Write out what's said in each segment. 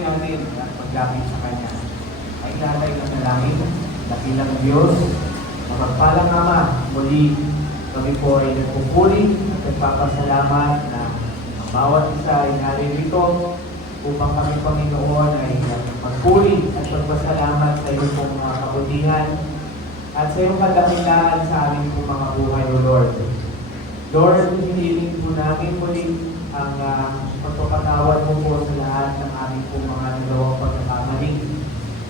ituloy natin at paglapit sa Kanya. Ay tatay ng nalangin, dakilang Diyos, mapagpalang Ama, muli kami po ay nagpupuri at nagpapasalamat na ang bawat isa ay naririto upang kami, Panginoon, ay magpuri at magpasalamat sa iyong pong mga kabutihan at sa iyong kadakilaan sa aming pong mga buhay, O Lord. Lord, hinihiling po namin muli ang pagpapatawad mo po sa lahat ng aming pong mga nagawang pagkakamali,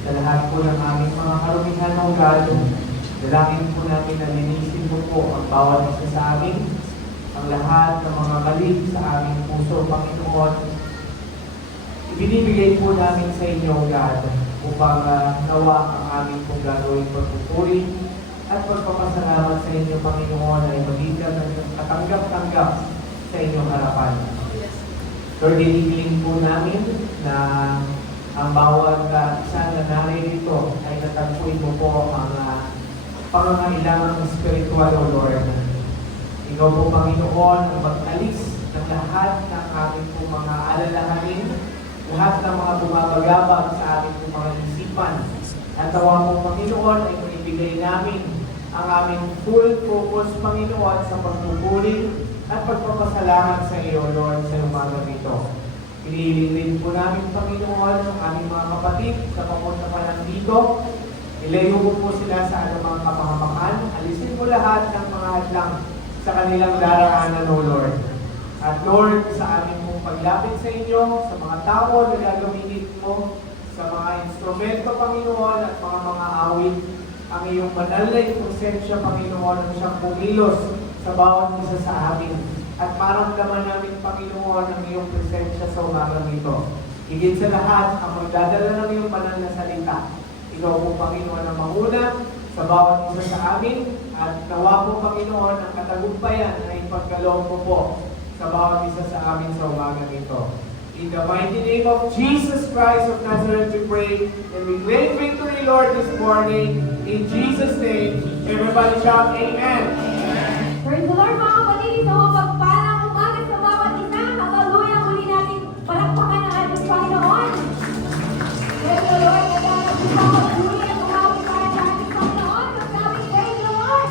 sa lahat po ng aming mga karumihan ng God. Dalangin po namin na linisin mo po ang bawat isa sa amin, ang lahat ng mga mali sa aming puso, Panginoon. Ibinibigay po namin sa inyo, God, upang nawa ang aming pong gagawing pagpupuri at pagpapasalamat sa inyo, Panginoon, ay maging katanggap-tanggap sa inyong harapan. Lord, hinihiling po namin na ang bawat isa na naririto ay natagpuin mo po ang pangangailangan spiritual, O Lord. Ikaw po, Panginoon, ang mag-alis ng lahat ng aming po mga alalahanin, lahat ng mga bumabagabag sa aming po mga isipan. At tawa po, Panginoon, ay maibigay namin ang aming full focus, Panginoon, sa pagpupuri at pagpapasalamat sa iyo, Lord, sa umaga nito. Pinihiling din po namin, Panginoon, ang aming mga kapatid sa papunta pa lang dito. Ilayo mo po sila sa anumang kapahamakan. Alisin mo lahat ng mga hadlang sa kanilang daraanan, O Lord. At Lord, sa aming pong paglapit sa inyo, sa mga tao na gagamitin mo, sa mga instrumento, Panginoon, at mga awit, ang iyong banal na presensya, Panginoon, ang siyang pumilos sa bawat isa sa amin. At maramdaman namin, Panginoon, ang iyong presensya sa umagang ito. Higit sa lahat, ang magdadala ng iyong banal na salita. Ikaw po, Panginoon, ang mauna sa bawat isa sa amin. At nawa po, Panginoon, ang katagumpayan na ipagkaloob mo po sa bawat isa sa amin sa umagang ito. In the mighty name of Jesus Christ of Nazareth, we pray and we claim victory, Lord, this morning. In Jesus' name, everybody shout, Amen. Praise the Lord, mga kapatid. Ito ang pagpalang umaga sa bawat isa. Hallelujah. Muli natin palakpakan ang ating Panginoon. Praise the Lord. Hallelujah. Tumawag tayo sa ating Panginoon. Magsabi, praise the Lord.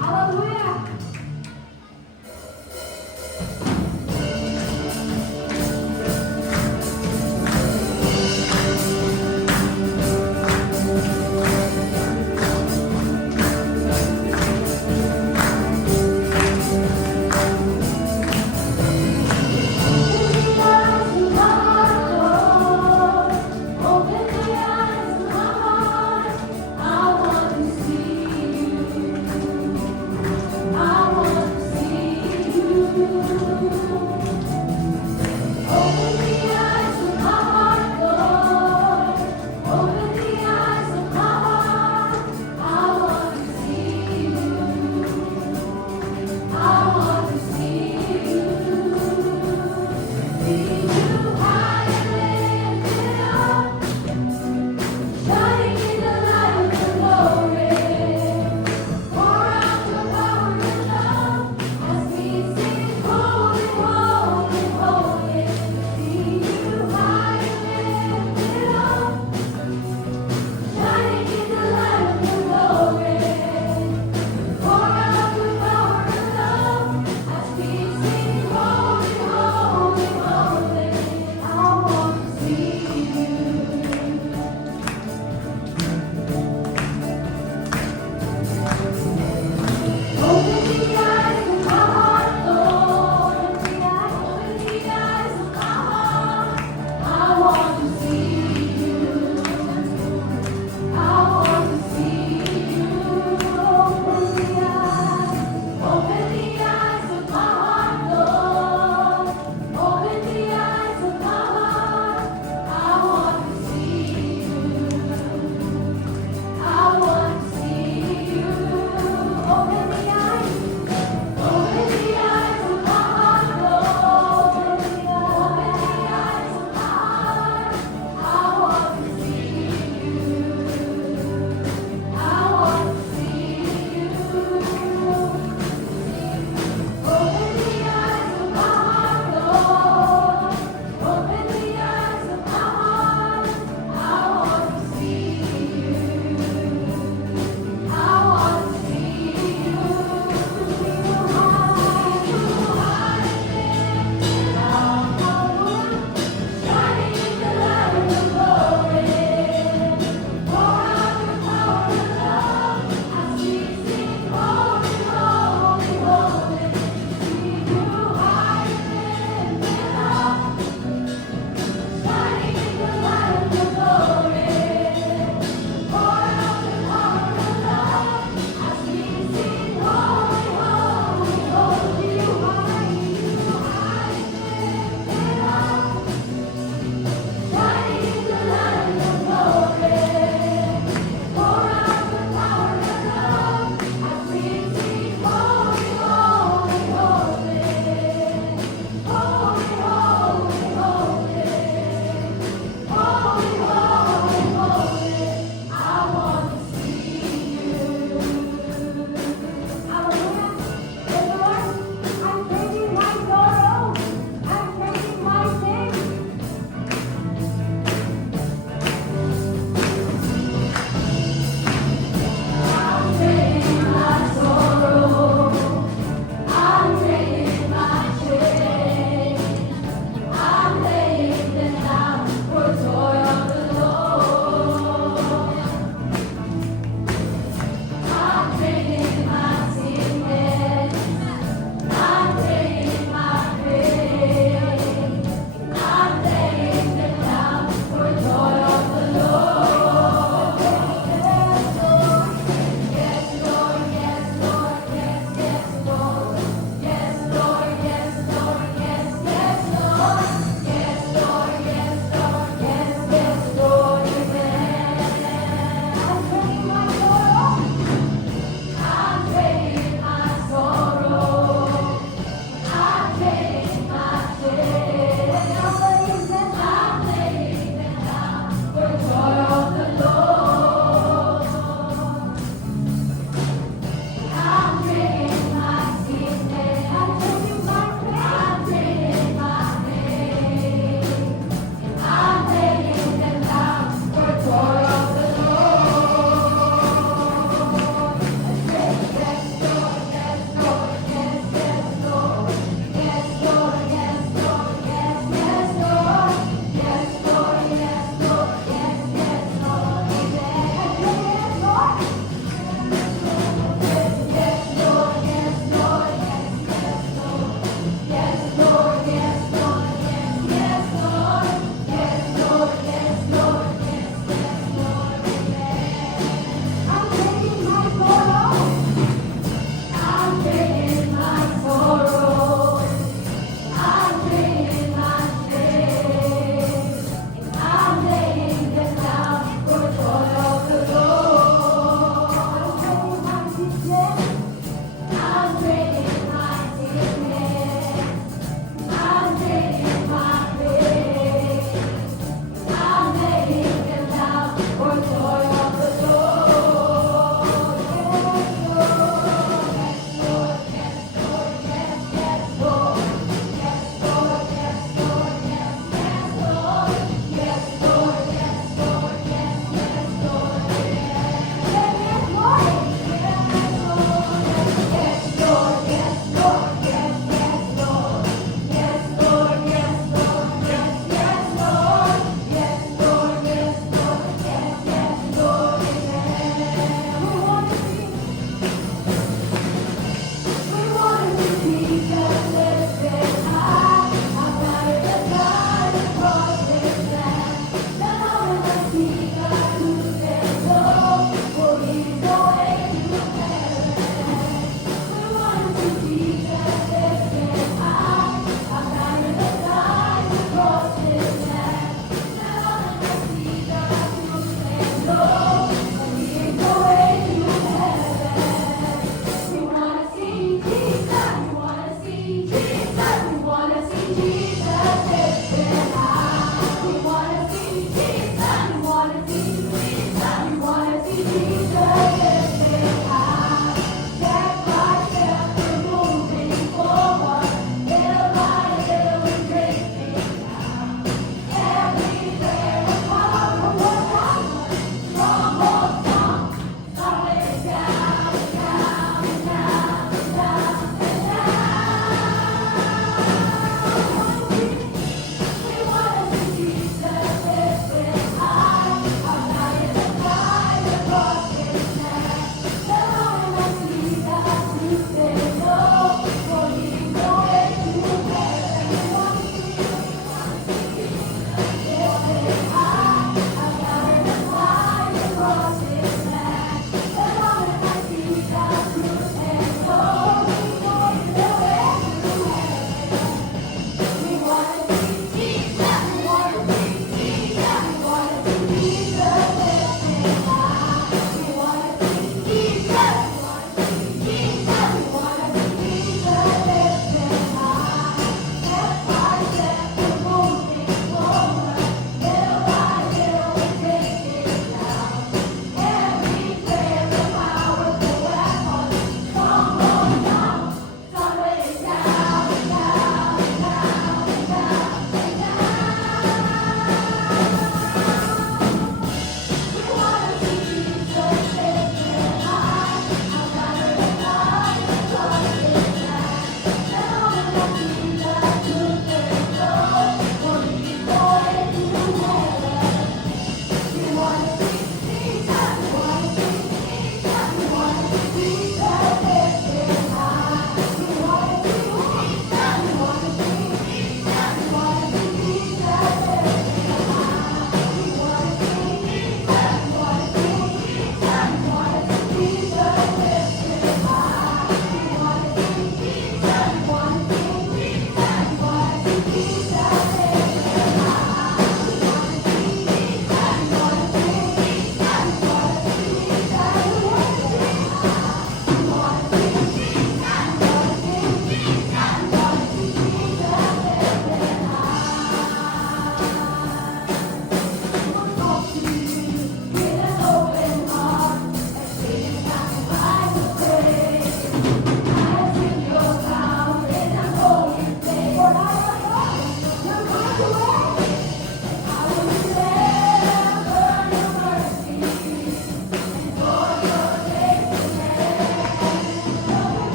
Hallelujah.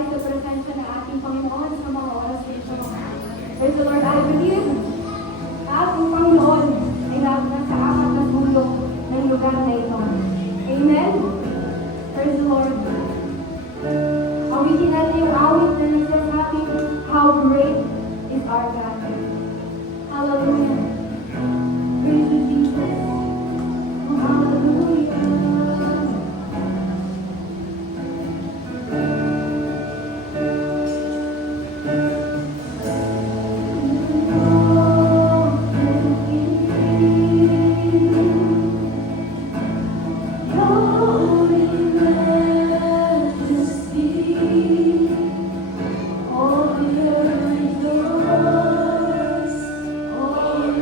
tayo sa presensya ng ating Panginoon sa mga oras na ito. Praise the Lord, I believe na ating Panginoon ay nasa apat na sulok ng lugar na ito. Amen? Praise the Lord. Awitin natin yung awit na nagsasabi, how great is our God. Hallelujah. Praise you, Jesus. Hallelujah. Oh,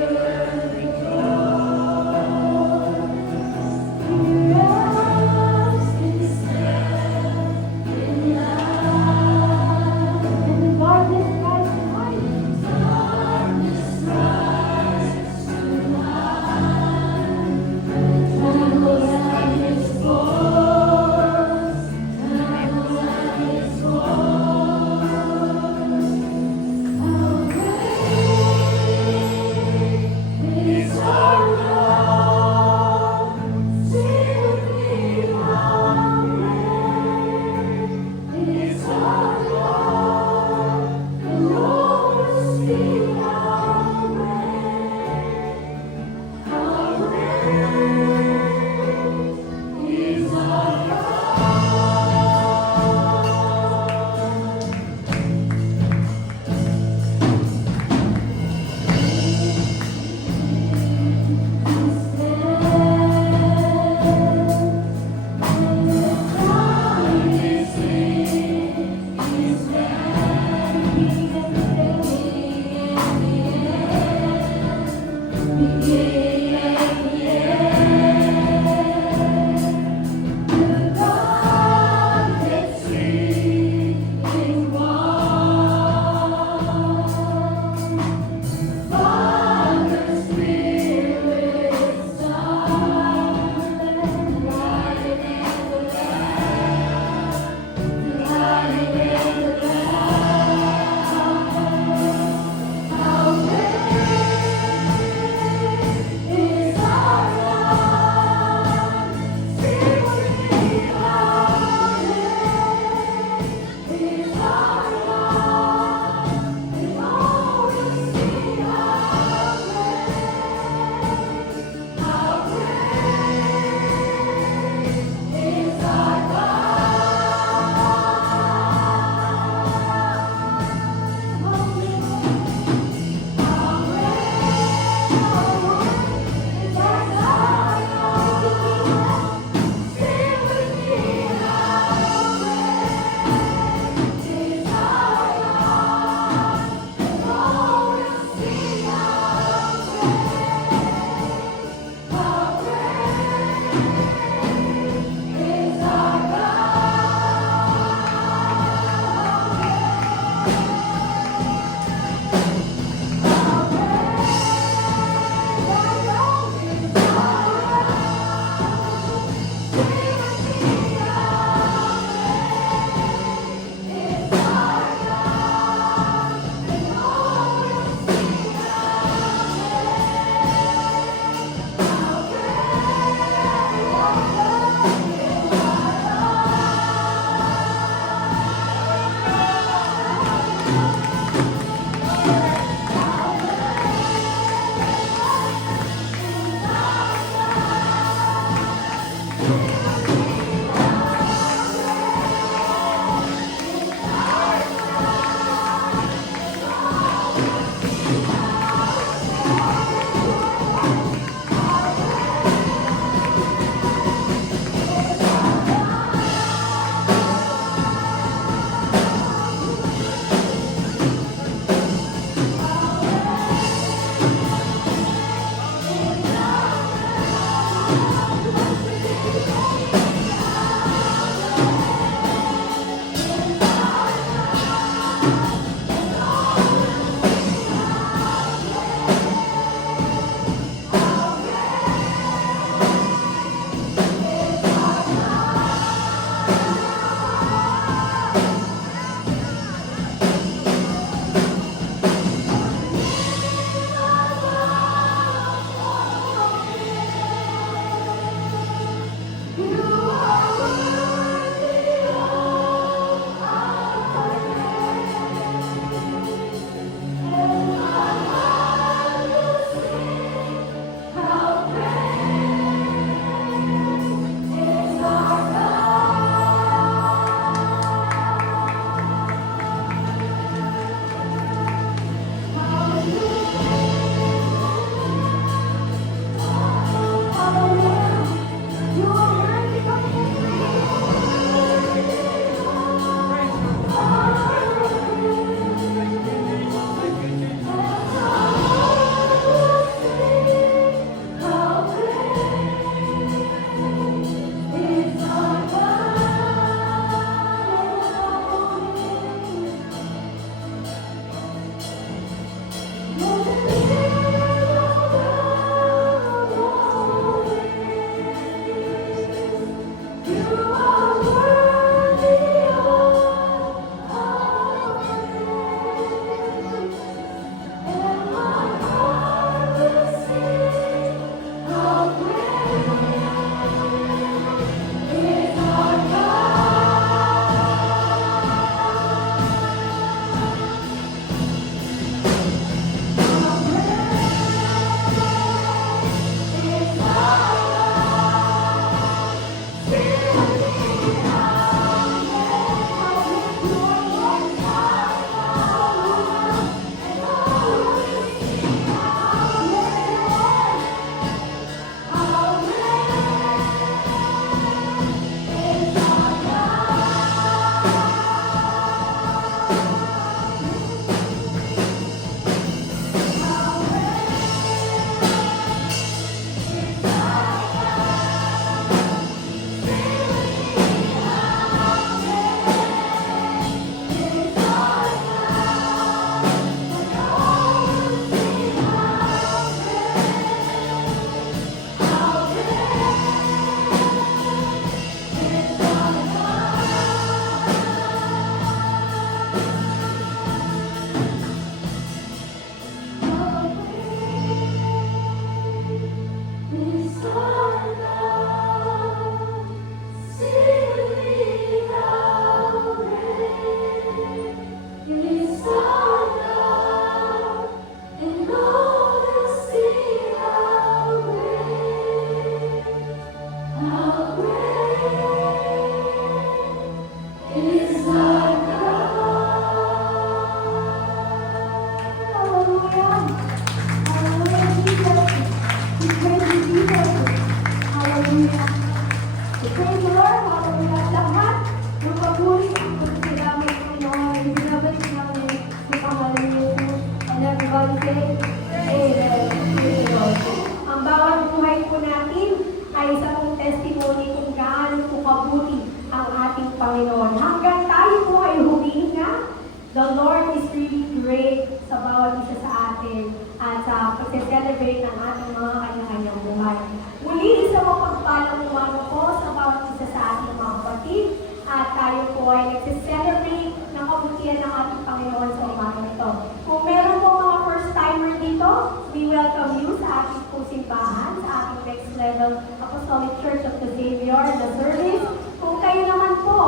mag-celebrate sa bawat isa sa atin at sa pag-celebrate ng ating mga kanya-kanyang buhay. Muli, isang mapagpalang umaga po sa bawat isa sa ating mga kapatid at tayo po ay nag-celebrate ng kabutihan ng ating Panginoon sa umaga nito. Kung meron po mga first-timer dito, we welcome you sa ating po simbahan, sa ating Next Level Apostolic Church of the Savior, the service. Kung kayo naman po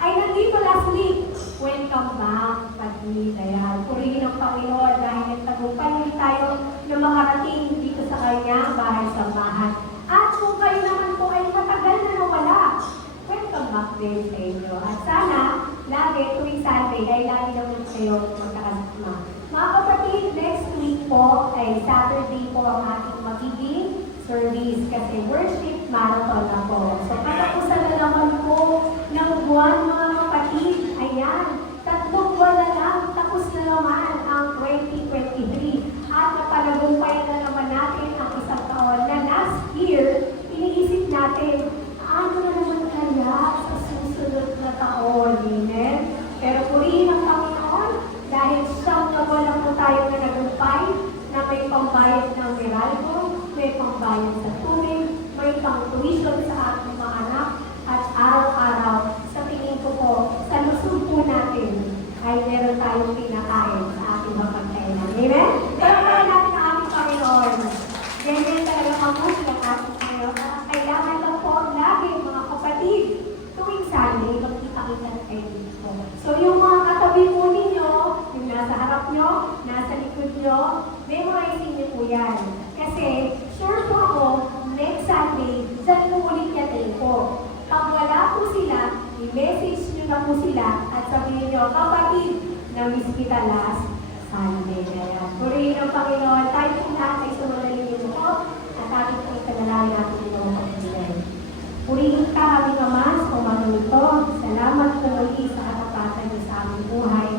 ay nandito last week, welcome back, kapatid. Ayan, purihin ang Panginoon dahil nagtagumpay ulit tayo na makarating dito sa kanyang bahay-sambahan. At kung kayo naman po ay matagal na nawala, welcome back din sa inyo. At sana, lagi tuwing Sunday, ay lagi naman kayo magkakasama. Mga kapatid, next week po ay Saturday po ang ating magiging service kasi worship marathon na po. So, katapusan na naman po ng buwan, mga kapatid. Ayan, 3 buwan na lang, tapos na naman ang 2023. At napanagumpayan na naman natin ang isang taon na last year, iniisip natin, ano na naman kaya sa susunod na taon, amen? Pero purihin ang Panginoon dahil siyang na wala po tayo na nagumpay na may pambayad ng Meralco, may pambayad sa tubig, may pang-tuition sa ating mga anak, at araw-araw, sa tingin ko po, sa lusog po natin, ay meron tayong pinakain sa ating mapagkainan. Amen? Pero natin ang ating Panginoon. Ganyan talaga mabuti ang ating Panginoon. Kailangan lang po lagi, mga kapatid, tuwing Sunday, magkita-kita na kayo dito. So yung mga katabi po ninyo, yung nasa harap nyo, nasa likod nyo, memorizing niyo po yan. Kasi, sure po ako, next Sunday, dyan po ulit yatin po. Pag wala po sila, i-message nyo na po sila at sabihin nyo, kapatid, na-miss kita last Sunday. Kaya, purihin ang Panginoon, tayo po lahat ay sumanalingin po at ating po itanalangin natin ng mga kapatid. Purihin ka, aming Ama, sa umaga nito. Salamat po muli sa katapatan niyo sa aming buhay.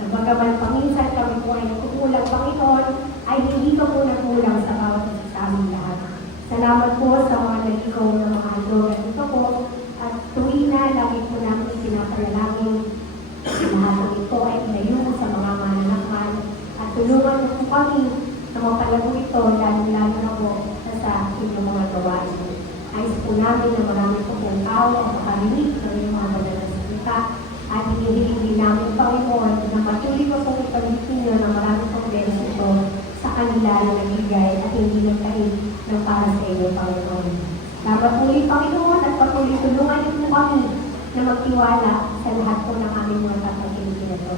Na bagaman paminsan kami po ay nagkukulang, Panginoon, ay hindi ka po nagkulang sa bawat isa sa aming lahat. Salamat po sa mga nag-ikaw ng mga handog at ito po. At tuwing na, lagi po namin pinapanalangin. Lahat ng ito ay ilayo sa mga mananakman. At tulungan mo po kami na mapalago ito, lalo-lalo na po sa inyong mga gawain. Ayos po namin na marami po pong tao ang makarinig ng inyong mga banal na salita. At hinihiling din namin, Panginoon, na patuloy mo pong ipagdikin nyo na marami pong beses ito sa kanila na nagbigay at hindi nagtahid ng para sa inyo, Panginoon. Dapat muli, Panginoon, at patuloy tulungan niyo po kami na magtiwala sa lahat po ng aming mga tatagin ito.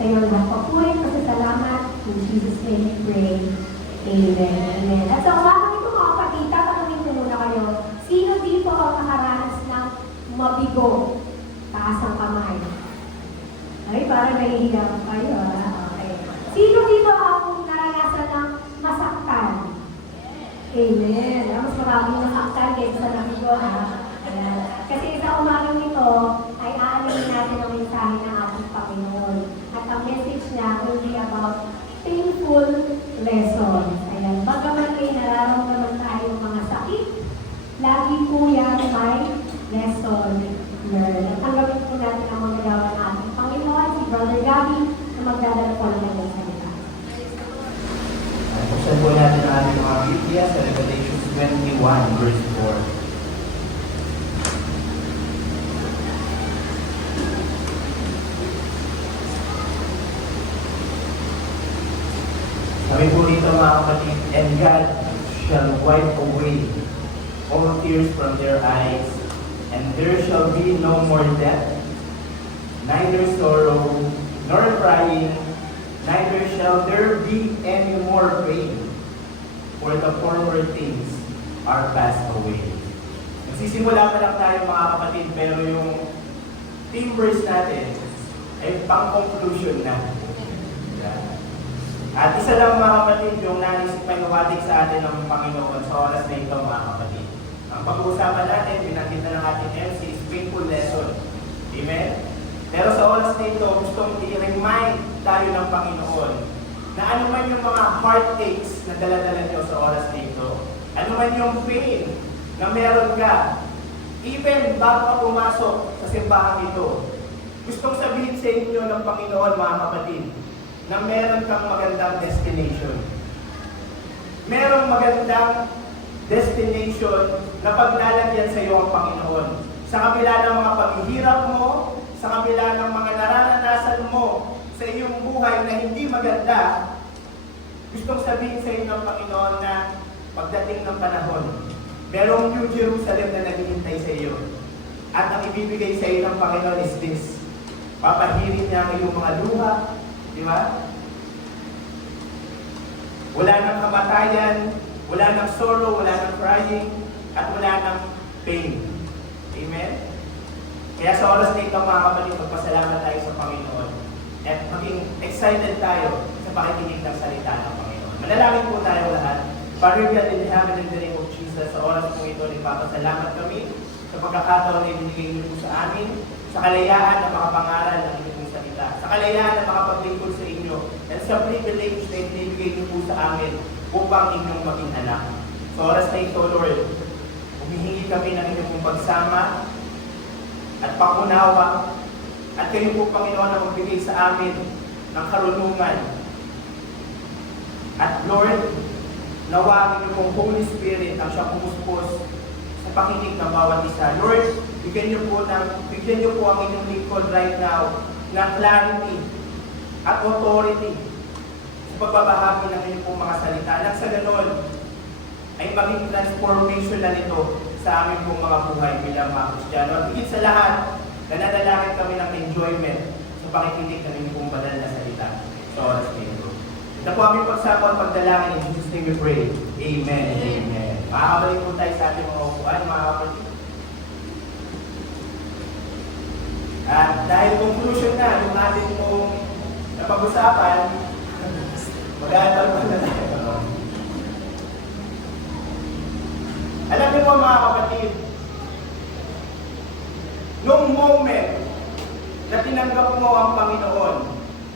Sa iyo lahat papuri, pasasalamat. In Jesus' name we pray. Amen. Amen. At sa umaga ito, mga kapatid, tatanungin ko muna kayo, sino dito ang nakaranas ng mabigo? Taas ang kamay. Ay, parang nahihiga ko kayo. Okay. Sino dito ang naranasan ng masaktan? Amen. Mas maraming masaktan kaysa sa nabigo, ha? Ayan. Kasi sa umaga nito ay aanin natin ang mensahe ng ating Panginoon. At ang message niya will be about painful lessons. Ayan. Bagaman may nararamdaman tayong mga sakit, lagi po yan may lesson learned. At tanggapin po natin ang magagawa ng ating Panginoon, si Brother Gabby, na magdadala po ng kanyang salita. Buksan po natin ang ating mga Biblia sa Revelation 21 verse 4. Sabi po dito mga kapatid, and God shall wipe away all tears from their eyes, and there shall be no more death, neither sorrow, nor crying, neither shall there be any more pain, for the former things are passed away. Nagsisimula pa lang tayo mga kapatid, pero yung theme verse natin ay pang-conclusion na. At isa lang mga kapatid, yung naisip may nawatig sa atin ng Panginoon sa oras na ito mga kapatid. Ang pag-uusapan natin, binanggit na ng ating MC, is painful lesson. Amen? Pero sa oras na ito, gustong i-remind tayo ng Panginoon na ano man yung mga heartaches na dala-dala nyo sa oras na ito, ano man yung pain na meron ka, even bago ka pumasok sa simbahan ito, gustong sabihin sa inyo ng Panginoon mga kapatid, na meron kang magandang destination. Merong magandang destination na paglalagyan sa iyo ang Panginoon. Sa kabila ng mga paghihirap mo, sa kabila ng mga nararanasan mo sa iyong buhay na hindi maganda, gustong sabihin sa iyo ng Panginoon na pagdating ng panahon, merong New Jerusalem na naghihintay sa iyo. At ang ibibigay sa iyo ng Panginoon is this. Papahirin niya ang iyong mga luha, di ba? Wala nang kamatayan, wala nang sorrow, wala nang crying, at wala nang pain. Amen? Kaya sa oras na ito, mga kapatid, magpasalamat tayo sa Panginoon. At maging excited tayo sa pakikinig ng salita ng Panginoon. Manalangin po tayo lahat. Father God in heaven, in the name of Jesus, sa oras po ito, nagpapasalamat kami sa pagkakataon na ibinigay niyo po sa amin, sa kalayaan na makapangaral ng inyong salita, sa kalayaan na makapaglingkod sa inyo, at sa privilege na ibinigay niyo po sa amin upang inyong maging anak. Sa oras na ito, Lord, humihingi kami ng inyong pagsama at pangunawa, at kayo po, Panginoon, na magbigay sa amin ng karunungan. At Lord, nawa ang inyong pong Holy Spirit ang siyang pumuspos sa pakinig ng bawat isa. Lord, bigyan niyo po ang inyong lingkod right now ng clarity at authority sa pagbabahagi ng inyong pong mga salita. Nang sa ganon, ay maging transformation na nito sa aming pong mga buhay bilang mga Kristiyano. At higit sa lahat, nananalangin kami ng enjoyment sa pakikinig ng inyong pong banal na salita sa oras na ito. Ito po aming pagsama at pagdalangin. In Jesus' name we pray. Amen and amen. Makakabalik po tayo sa ating mga upuan, mga kapatid. At dahil conclusion na yung ating pong napag-usapan, mag-aatal na tayo. Alam niyo po, mga kapatid, nung moment na tinanggap mo ang Panginoon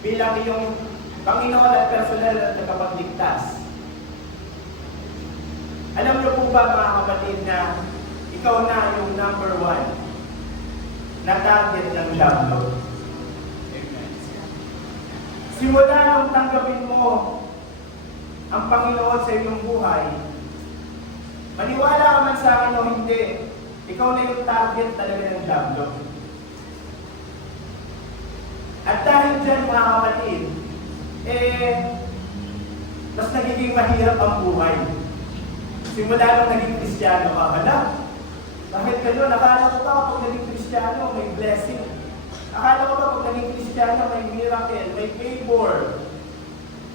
bilang iyong Panginoon at personal na tagapagligtas, alam niyo po ba, mga kapatid, na ikaw na yung number 1 na target ng diablo? Simula nung tanggapin mo ang Panginoon sa iyong buhay, maniwala ka man sa akin o hindi, ikaw na yung target talaga ng diablo. At dahil dyan, mga kapatid, mas nagiging mahirap ang buhay. Simula nung naging Kristiyano ka, bakit gano'n? Akala ko ba kapag naging Kristiyano, may blessing? Akala ko ba kapag naging Kristiyano, may miracle, may favor?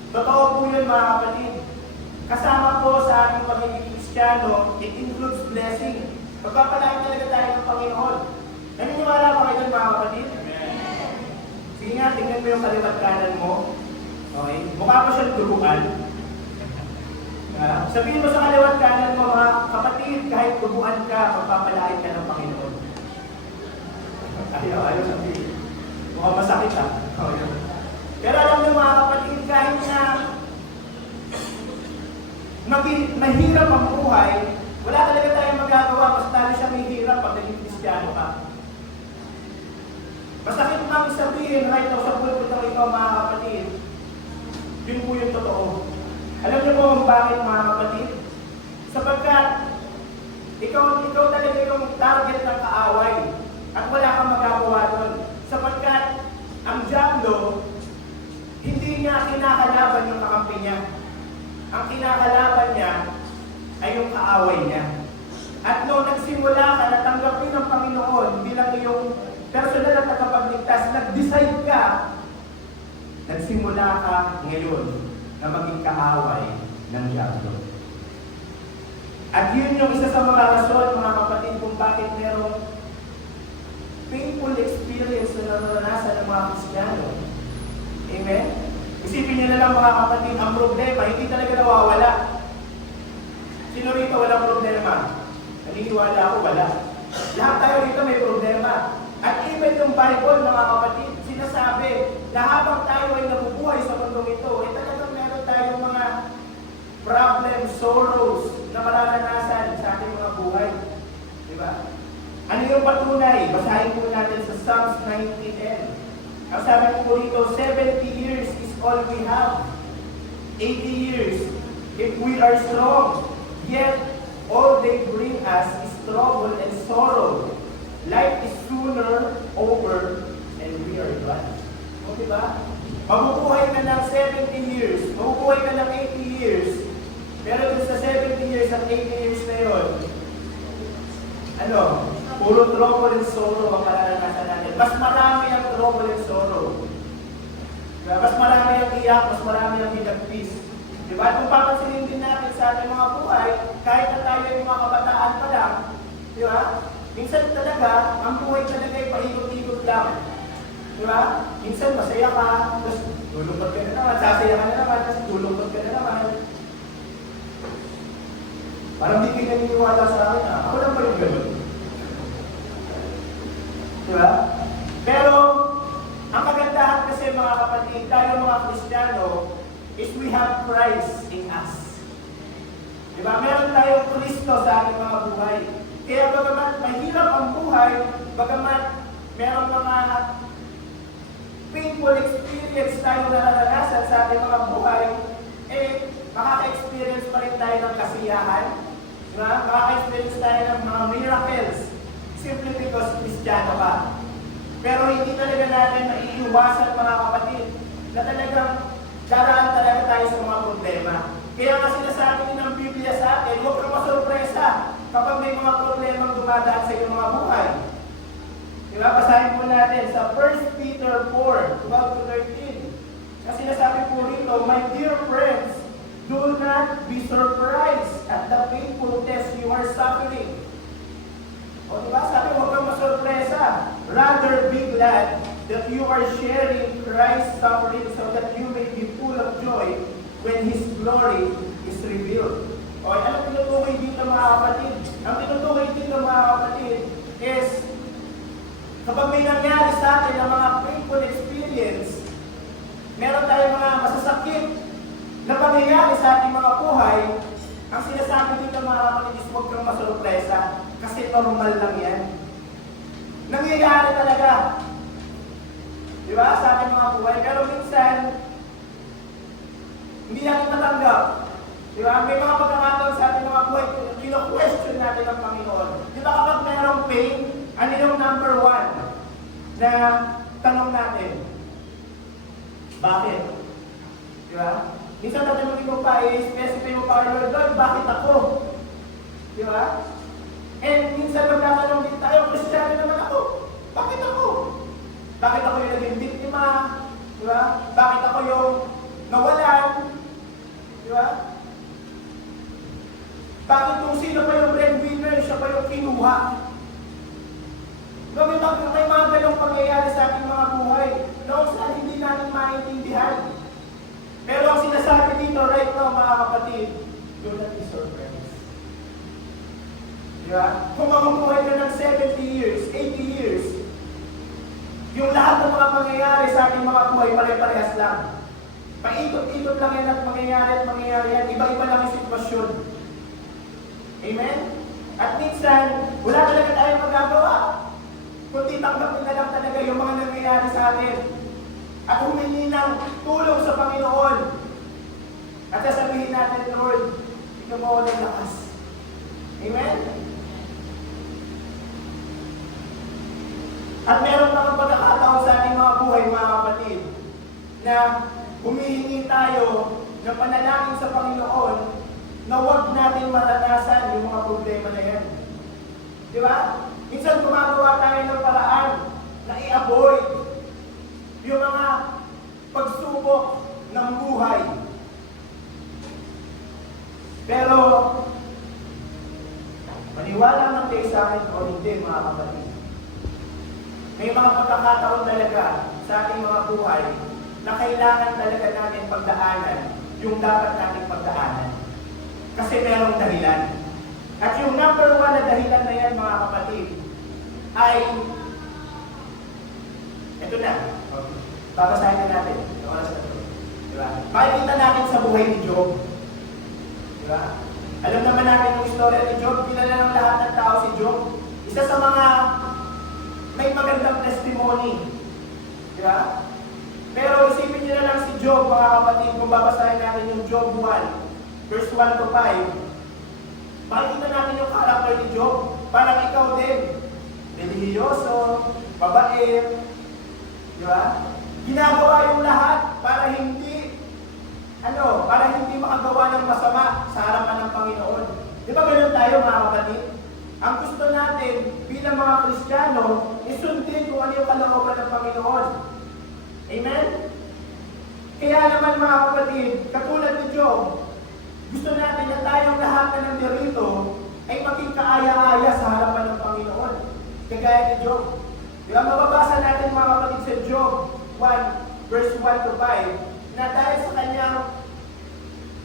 Totoo po yun, mga kapatid. Kasama po sa ating pagiging Kristiyano, it includes blessing. Pagpapalain talaga tayo ng Panginoon. Naniniwala ba kayo, mga kapatid? Sige nga, tingnan mo yung kaliwat kanan mo. Okay? Mukha pa siyang turuan. Sabihin mo sa kaliwat kanan mo, mga kapatid, kahit tubuan ka, pagpapalain ka ng Panginoon. Ayaw sabihin. Mukhang masakit ha. Pero alam niyo, mga kapatid, kahit na mahirap ang buhay, wala talaga tayong magagawa, mas talo siya mahirap pag naging Kristiyano ka. Masakit mang sabihin, right now, sa pulpit ng ikaw, mga kapatid, yun po yung totoo. Alam niyo po kung bakit, mga kapatid? Sapagkat ikaw talaga yung target ng kaaway at wala kang magagawa doon. Sapagkat ang diablo, hindi niya kinakalaban yung kakampi niya. Ang kinakalaban niya ay yung kaaway niya. At noong nagsimula ka na tanggapin ng Panginoon bilang iyong personal na tagapagligtas, nag-decide ka, nagsimula ka ngayon na maging kaaway ng diablo. At yun yung isa sa mga rason, mga kapatid, kung bakit merong painful experience na naranasan ng mga Kristiyano. Amen? Isipin niyo na lang, mga kapatid, ang problema, hindi talaga nawawala. Sino rito walang problema? Naniniwala ako, wala. Lahat tayo rito may problema. At even yung Bible, mga kapatid, sinasabi na habang tayo ay nabubuhay sa mundong ito, ay talagang meron tayong mga problems, sorrows na mararanasan sa ating mga buhay. Diba? Ano yung patunay? Basahin po natin sa Psalms 19:10. Ang sabi ko dito, 70 years is all we have. 80 years, if we are strong, yet all they bring us is trouble and sorrow. Life is sooner over and we are gone. O diba? Mabubuhay ka ng 70 years, mabubuhay ka ng 80 years, pero dun sa 70 years at 80 years na yun, puro trouble and sorrow ang mararanasan natin. Mas marami ang trouble and sorrow. Diba? Mas marami ang iyak, mas marami ang hinagpis. Diba? At kung papansinin din natin sa ating mga buhay, kahit na tayo yung mga kabataan pa lang, diba? Minsan talaga, ang buhay talaga ay paikot-ikot lang. Diba? Minsan masaya ka, tapos tulungkot ka na naman, sasaya ka na naman, tapos tulungkot ka na naman. Parang di kayo naniniwala sa akin, ako lang ba yung gano'n? Diba? Pero, ang kagandahan kasi mga kapatid, tayo mga Kristiyano, is we have Christ in us. Diba? Meron tayong Kristo sa ating mga buhay. Kaya bagamat mahirap ang buhay, bagamat meron mga painful experience tayo nararanasan sa ating mga buhay, makaka-experience pa rin tayo ng kasiyahan. Diba? Makaka-experience tayo ng mga miracles simply because Kristiyano ka. Pero hindi talaga natin maiiwasan mga kapatid na talagang daraan talaga tayo sa mga problema. Kaya nga sinasabi din ng Biblia sa atin, huwag kang masurpresa kapag may mga problemang dumadaan sa iyong mga buhay. Diba? Basahin po natin sa 1 Peter 4:12-13. Kasi sinasabi po rito, my dear friends, do not be surprised at the painful test you are suffering. O diba? Sabi, huwag kang masurpresa. Rather be glad that you are sharing Christ's suffering so that you may be full of joy when His glory is revealed. O, ano tinutukoy dito mga kapatid? Ang tinutukoy dito mga kapatid is kapag may nangyari sa atin ng mga painful experience, meron tayong mga masasakit na pangyayari sa ating mga buhay, ang sinasabi dito mga kapatid is huwag kang masurpresa kasi normal lang yan. Nangyayari talaga. Di ba? Sa ating mga buhay. Pero minsan, hindi natin natanggap. Di ba? May mga pagkakataon sa ating mga buhay, kino-question natin ang Panginoon. Di ba kapag mayroong pain, ano yung number one na tanong natin? Bakit? Di ba? Minsan natin mo pa, specify mo pa, Lord, bakit ako? Di ba? And minsan magtatanong din tayo, Kristiyano naman ako. Bakit ako? Bakit ako yung naging biktima? Di ba? Bakit ako yung nawalan? Di ba? Bakit kung sino pa yung breadwinner, siya pa yung kinuha? Diba, may mga ganong pangyayari sa ating mga buhay na kung saan hindi natin maintindihan. Pero ang sinasabi dito right now mga kapatid, do not be surprised. Diba? Kung mamubuhay ka ng 70 years, 80 years, yung lahat ng mga pangyayari sa ating mga buhay, pare-parehas lang. Paikot-ikot lang yan at mangyayari yan. Iba-iba lang yung sitwasyon. Amen? At minsan, wala talaga tayong magagawa. Kundi tanggapin na lang talaga yung mga nangyayari sa atin. At humingi ng tulong sa Panginoon. At sasabihin natin, Lord, ikaw mo ng lakas. Amen? At meron mga pagkakataon sa ating mga buhay, mga kapatid, na humihingi tayo ng panalangin sa Panginoon na huwag natin maranasan yung mga problema na yan. Di ba? Minsan gumagawa tayo ng paraan na i-avoid yung mga pagsubok ng buhay. Pero, maniwala man kayo sa akin o hindi mga kapatid. May mga pagkakataon talaga sa ating mga buhay na kailangan talaga natin pagdaanan yung dapat natin pagdaanan. Kasi merong dahilan. At yung number one na dahilan na yan mga kapatid ay ito na. Babasahin na natin. Yung oras na ito. Diba? Makikita natin sa buhay ni Job. Diba? Alam naman natin yung istorya ni Job. Kilala ng lahat ng tao si Job. Isa sa mga may magandang testimony. Di ba? Pero isipin niyo na lang si Job, mga kapatid, kung babasahin natin yung Job 1, verse 1 to 5. Makikita natin yung character ni Job. Parang ikaw din. Relihiyoso, mabait. Di ba? Ginagawa yung lahat para hindi makagawa ng masama sa harapan ng Panginoon. Di ba ganun tayo, mga kapatid? Ang gusto natin bilang mga Kristiyano, isundin kung ano yung kalooban ng Panginoon. Amen? Kaya naman, mga kapatid, katulad ni Job, gusto natin na tayong lahat na nandirito ay maging kaaya-aya sa harapan ng Panginoon. Kagaya ni Job. Di ba, mababasa natin, mga kapatid, sa Job 1, verse 1 to 5, na dahil sa kanyang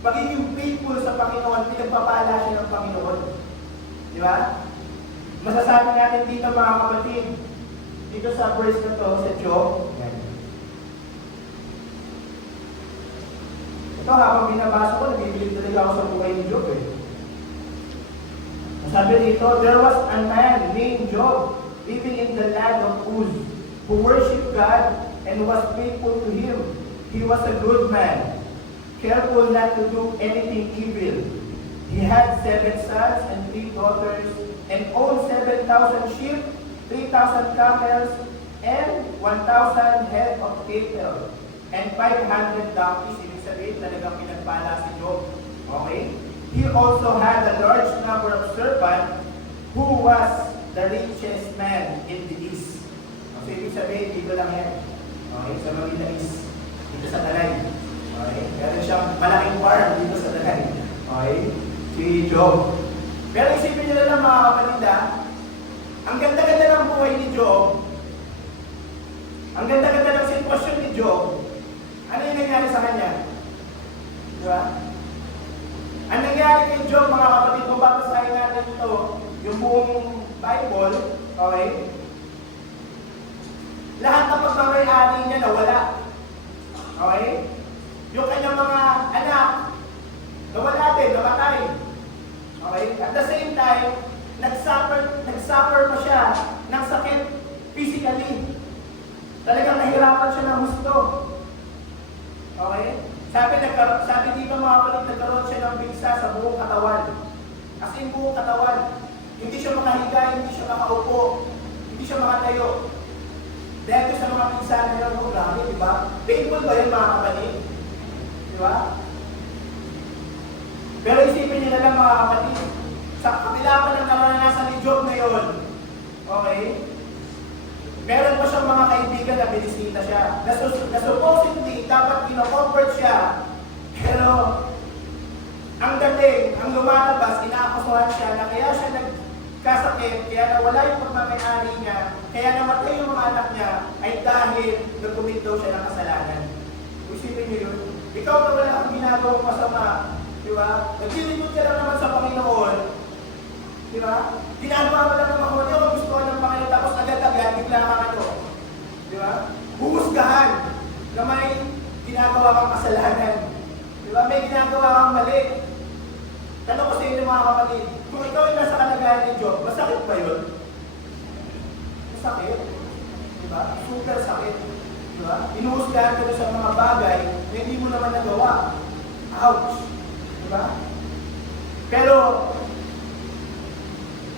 magiging faithful sa Panginoon, pinagpapala siya ng Panginoon. Di ba? Masasabi natin dito, mga kapatid, dito sa verse na to, sa Job, ito, habang binabasa ko, nabibilib talaga ako sa buhay ni Job eh. Sabi dito, there was a man named Job living in the land of Uz, who worshipped God and was faithful to Him. He was a good man, careful not to do anything evil. He had 7 sons and 3 daughters, and owned 7,000 sheep, 3,000 camels, and 1,000 head of cattle, and 500 donkeys. Ibig sabihin, talagang pinagpala si Job. Okay? He also had a large number of servants, who was the richest man in the East. So, ibig sabihin, dito lang yan. Okay? Sa Manila East. Dito sa Talay. Okay? Meron siyang malaking farm dito sa Talay. Okay? Si Job. Pero isipin nyo na lang, mga kapatid, ang ganda-ganda ng buhay ni Job, ang ganda-ganda ng sitwasyon ni Job, ano yung nangyari sa kanya? Di ba? Ang nangyari kay Job, mga kapatid, kung babasahin natin ito, yung buong Bible, okay? Lahat ng pagmamayari niya nawala. Okay? Yung kanyang mga anak, nawala din, namatay. Okay? At the same time, nag-suffer pa siya ng sakit physically. Talagang nahirapan siya ng gusto. Okay? Sabi dito, mga kapatid, nagkaroon siya ng bigsa sa buong katawan. As in buong katawan. Hindi siya makahiga, hindi siya makaupo, hindi siya makatayo. Dahil sa mga pinsan nila, grabe, di ba? Painful ba yun, mga kapatid? Di ba? Pero isipin niyo na lang, mga kapatid, sa kabila pa ng naranasan ni Job ngayon, okay? Meron pa siyang mga kaibigan na binisita siya. Na supposedly, dapat kino-comfort siya, pero ang dating, ang lumalabas, inaakusuhan siya na kaya siya nagkasakit, kaya nawala yung pagmamayari niya, kaya namatay yung mga anak niya, ay dahil nag-commit daw siya ng kasalanan. Isipin niyo yun. Ikaw na wala kang ginagawang masama, di ba? Naglilingkod ka lang naman sa Panginoon, di ba? Ginagawa mo lang naman kung ano gusto ng Panginoon, tapos agad-agad, bigla kang ano, di ba? Huhusgahan na may ginagawa kang kasalanan. Di ba? May ginagawa kang mali. Tanong ko sa inyo, mga kapatid, kung ikaw ay nasa kalagayan ni Job, masakit ba yun? Masakit. Diba? Super sakit. Diba? Inuhusgahan ka sa mga bagay na hindi mo naman nagawa. Ouch! Diba? Pero,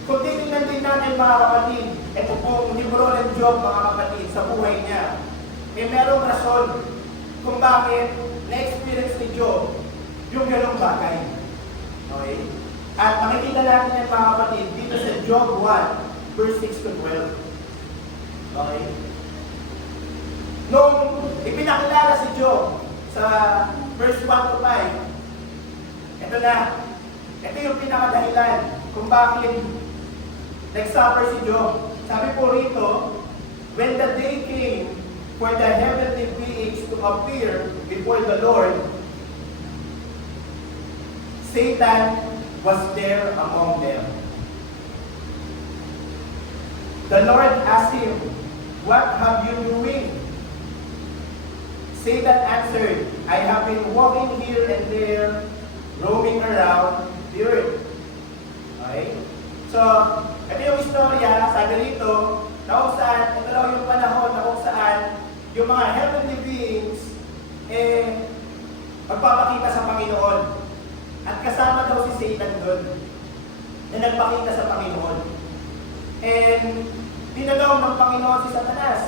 kung titingnan din natin, mga kapatid, ito pong libro ng Job, mga kapatid, sa buhay niya, may merong rason kung bakit na-experience ni Job yung ganong bagay. Okay? At makikita natin yan, mga kapatid, dito sa Job 1, verse 6 to 12. Okay? Nung ipinakilala si Job sa verse 1 to 5, ito na. Ito yung pinakadahilan kung bakit nag-suffer si Job. Sabi po rito, when the day came for the heavenly beings to appear before the Lord, Satan was there among them. The Lord asked him, "What have you doing?" Satan answered, "I have been walking here and there, roaming around the earth." Okay? So, ito yung istorya, sabi rito, na kung saan, ito lang yung panahon na kung saan yung mga heavenly beings, magpapakita sa Panginoon. At kasama daw si Satan doon, na nagpakita sa Panginoon. And tinanong ng Panginoon si Satanas,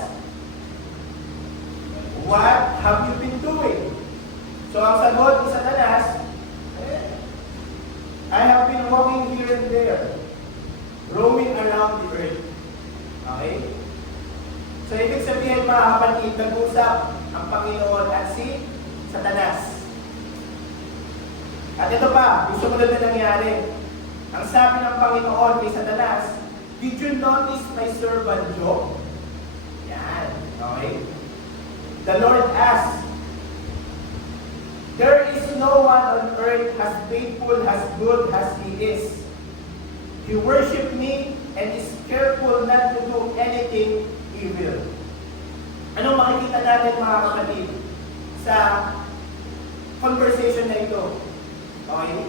"What have you been doing?" So ang sagot ni Satanas, "I have been walking here and there, roaming around the earth." Okay? So ibig sabihin mga kapatid, nag-usap ang Panginoon at si Satanas. At ito pa, yung sumunod na nangyari. Ang sabi ng Panginoon kay Satanas, "Did you notice my servant Job?" Yan. Okay? The Lord asked, "There is no one on earth as faithful, as good as he is. He worships me and is careful not to do anything evil." Anong makikita natin mga kapatid sa conversation na ito? Okay?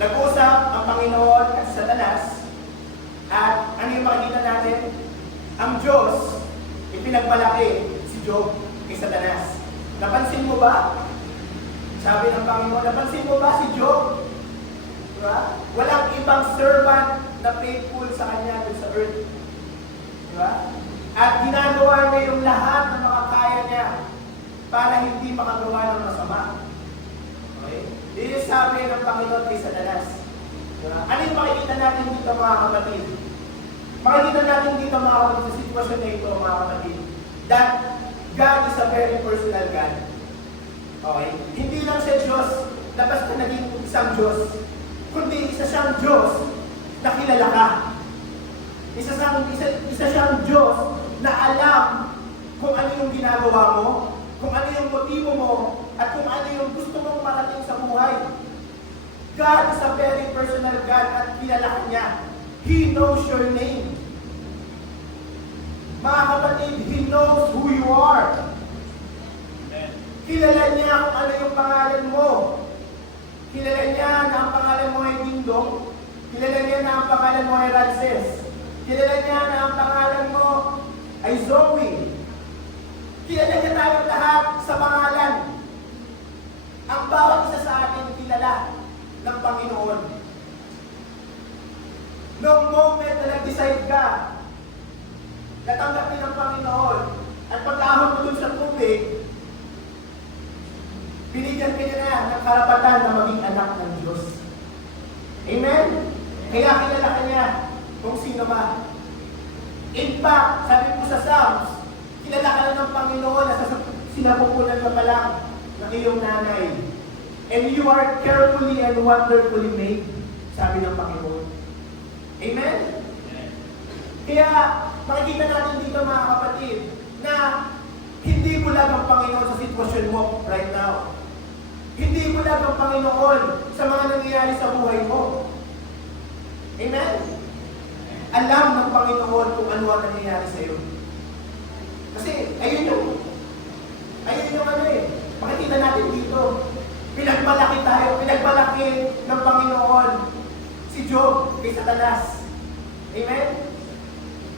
Nag-usap ang Panginoon at Satanas, at ano yung makikita natin? Ang Diyos, ipinagmalaki si Job kay Satanas. Napansin mo ba? Sabi ng Panginoon, napansin mo ba si Job? Diba? Walang ibang servant na faithful sa kanya dun sa earth. Diba? At ginagawa niya yung lahat ng makakaya niya para hindi makagawa ng masama. Okay? Yun yung sabi ng Panginoon kay Satanas. Diba? Ano yung makikita natin dito mga kapatid? Makikita natin dito mga kapatid sa sitwasyon na ito mga kapatid, that God is a very personal God. Okay? Hindi lang siya Diyos na basta naging isang Diyos, kundi isa siyang Diyos na kilala ka. Isa siyang Diyos na alam kung ano yung ginagawa mo, kung ano yung motibo mo, at kung ano yung gusto mong marating sa buhay. God is a very personal God at kilala ka niya. He knows your name. Mga kapatid, He knows who you are. Kilala niya kung ano yung pangalan mo. Kilala niya na ang pangalan mo ay Dingdong. Kilala niya na ang pangalan mo ay Ramses. Kilala niya na ang pangalan mo ay Zoe. Kilala niya tayo lahat sa pangalan. Ang bawat isa sa atin kilala ng Panginoon. Noong moment na nag-decide ka, natanggapin ng Panginoon, at pag-ahon mo dun sa tubig, binigyan ka niya na ng karapatan na maging anak ng Diyos. Amen? Kaya kilala ka niya kung sino ba. In fact, sabi po sa Psalms, kilala ka na ng Panginoon na sinapupunan ka pa lang ng iyong nanay. And you are carefully and wonderfully made, sabi ng Panginoon. Amen? Kaya, makikita natin dito mga kapatid, na hindi bulag ang Panginoon sa sitwasyon mo right now. Hindi bulag ang Panginoon sa mga nangyayari sa buhay mo. Amen? Alam ng Panginoon kung ano ang nangyayari sa iyo. Kasi, ayun yung ano makikita natin dito. Pinagmalaki tayo, pinagmalaki ng Panginoon si Job kay Satanas. Amen?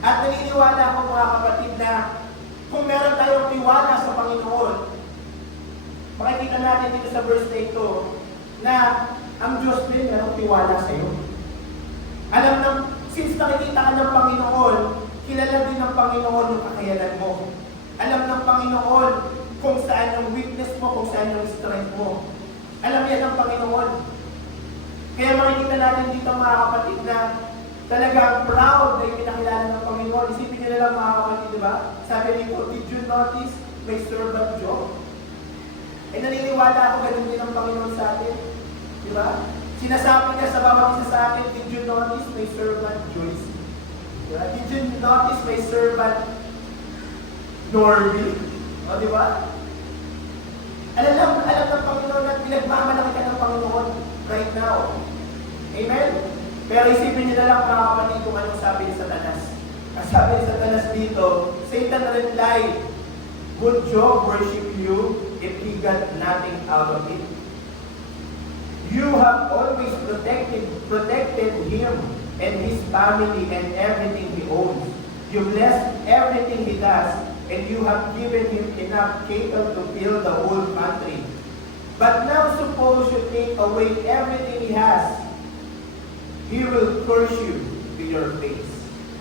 At naniniwala ako mga kapatid na kung meron tayong tiwala sa Panginoon, makikita natin dito sa verse na ito na ang Diyos din merong tiwala sa iyo. Alam ng, since nakikita ka ng Panginoon, kilala din ng Panginoon yung kakayanan mo. Alam ng Panginoon kung saan yung weakness mo, kung saan yung strength mo. Alam yan ng Panginoon. Kaya makikita natin dito mga kapatid na talagang proud na ipinakilala ng Panginoon. Isipin nyo na lang mga kapatid, di ba? Sabi nito, "Did you notice my servant Job?" Eh naniniwala ako ganun din ang Panginoon sa atin. Di ba? Sinasabi niya sa bawat isa sa atin, "Did you notice my servant Joyce?" Diba? "Did you notice my servant Norby?" O, di ba? Alam ng Panginoon at pinagmamalaki ka ng Panginoon right now. Amen? Pero isipin niyo na lang mga kapatid kung anong sabi ni Satanas. Ang sabi ni Satanas dito, Satan replied, "Would Job worship you if he got nothing out of it? You have always protected him and his family and everything he owns. You bless everything he does, and you have given him enough cattle to fill the whole country. But now suppose you take away everything he has, he will curse you to your face.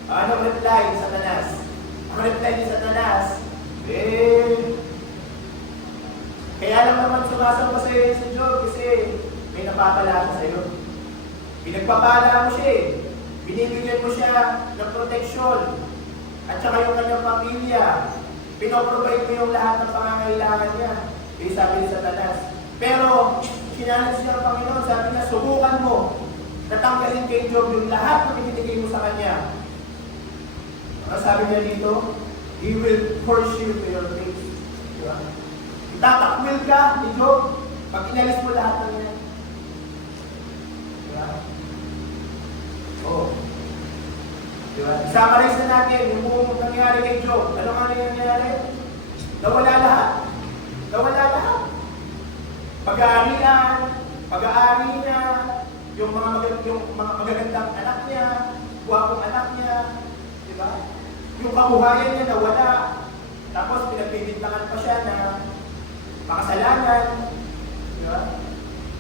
Ano reply ni Satanas? Ang reply ni Satanas, kaya lang naman sumasamba sa iyo si Job kasi may napapala siya sa iyo. Pinagpapala mo siya eh. Binibigyan mo siya ng proteksyon at saka yung kanyang pamilya. Pinoprovide mo yung lahat ng pangangailangan niya. Sabi ni Satanas. Pero, sinanad siya ng Panginoon, sabi niya, subukan mo. Natanggalin kay Job yung lahat na binibigay mo sa kanya. Ano sabi niya dito? He will curse you to your face. Diba? Itatakwil ka ni Job pag inalis mo lahat ng yan. Diba? Oo. Diba? Summarize na natin yung buong nangyari kay Job. Ano nga nangyari? Nawala lahat. Nawala lahat. Pag-aari niya, yung mga magagandang anak niya, guwapong anak niya, di ba? Yung kabuhayan niya nawala. Tapos pinagbibintangan pa siya na makasalanan. Di ba?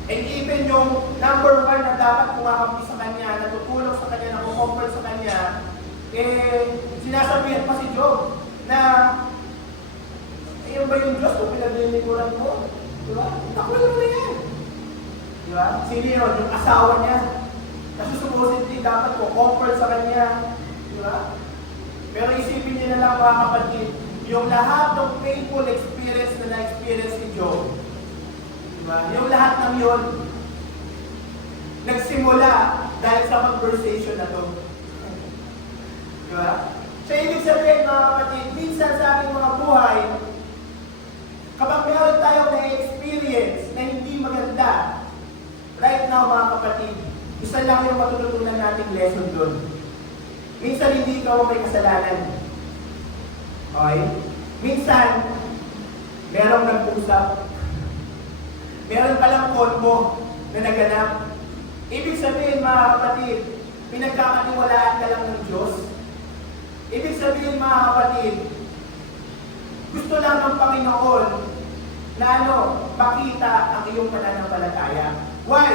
And even yung number 1 na dapat kumakampi sa kanya, natutulong sa kanya, nakukomfort sa kanya, sinasabihan pa si Job na ayun ba yung Diyos kung pinaglilikuran mo? Diba? Nakuha mo na yan. Diba? Sino yun? Yung asawa niya. Kasi supposedly dapat kukomfort sa kanya. Diba? Pero isipin niyo na lang mga kapatid, yung lahat ng painful experience na na-experience ni Job, diba? Yung lahat ng yun, nagsimula dahil sa conversation na to. Diba? So, ibig sabihin mga kapatid, minsan sa ating mga buhay, kapag meron tayong na-experience na hindi maganda, right now mga kapatid, isa lang yung matututunan nating lesson doon. Minsan hindi ikaw may kasalanan. Okay? Minsan, merong nag-usap. Meron palang konbo na naganap. Ibig sabihin mga kapatid, pinagkakatiwalaan ka lang ng Diyos. Ibig sabihin mga kapatid, gusto lang ng Panginoon na makita ang iyong pananampalataya. Why?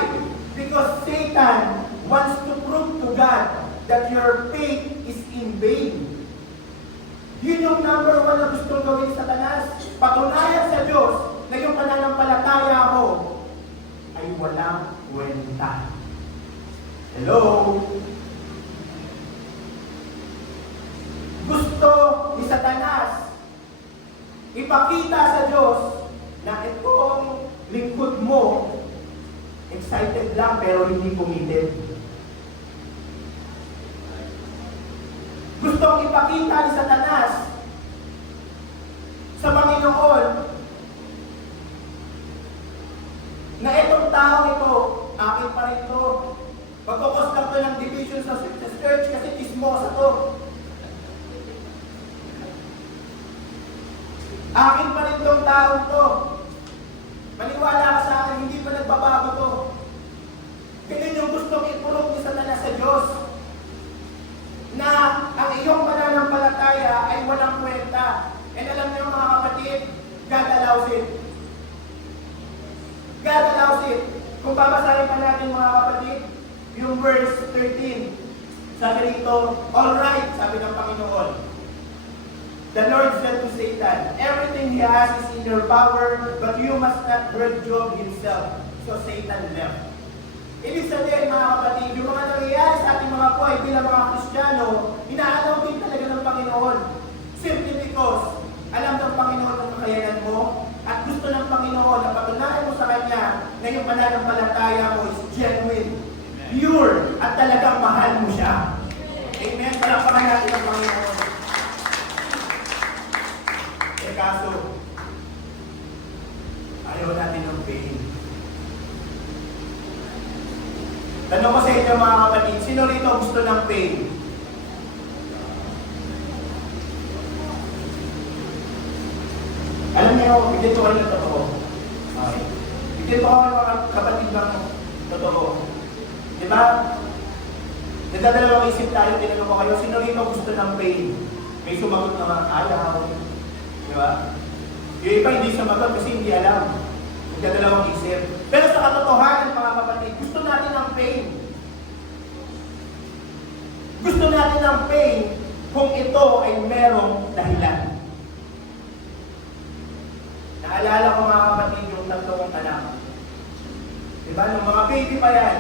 Because Satan wants to prove to God that your faith is in vain. Yun yung number 1 na gusto gawin sa Satanas. Patunayan sa Diyos na yung pananampalataya mo ay walang kwenta. Hello? Gusto ni Satanas ipakita sa Diyos na itong lingkod mo, excited lang pero hindi committed. Gustong ipakita ni Satanas sa Panginoon na itong tao ito, akin pa rin ito. Magkukos lang ito ng division sa church kasi chismosa to. Akin pa rin itong tao to. Maniwala ka sa akin, hindi pa nagbabago to. Ganun yung gustong ipulong ni Satanas sa Diyos. Na ang iyong pananampalataya ay walang kwenta. And alam niyo mga kapatid, God allows it. God allows it. Kung babasahin pa natin mga kapatid, yung verse 13, sabi rito, alright, sabi ng Panginoon. The Lord said to Satan, everything he has is in your power, but you must not hurt Job himself. So Satan left. Ibig sabihin mga kapatid, yung mga nangyayari sa ating mga buhay bilang mga Kristiyano, inaalaw din talaga ng Panginoon. Simply because, alam ng Panginoon ang kakayanan mo, at gusto ng Panginoon na patunayan mo sa Kanya na yung pananampalataya mo is genuine, pure, at talagang mahal mo siya. Amen? Palakpakan natin ang Panginoon. Kaso, ayaw natin ng pain. Tanong ko sa inyo mga kapatid, sino rito gusto ng pain? Alam niyo, bigyan ko kayo ng totoo. Okay. Bigyan ko kayo mga kapatid ng totoo. Di ba? Nagdadalawang isip tayo, tinanong ko kayo, sino rito gusto ng pain? May sumagot naman, ayaw. Di ba? Yung iba hindi sumagot kasi hindi alam. Nagdadalawang isip. Pero sa katotohanan, mga kapatid, gusto natin ng pain. Gusto natin ng pain kung ito ay merong dahilan. Naalala ko mga kapatid yung tatlong anak. Diba? Nung mga baby pa yan,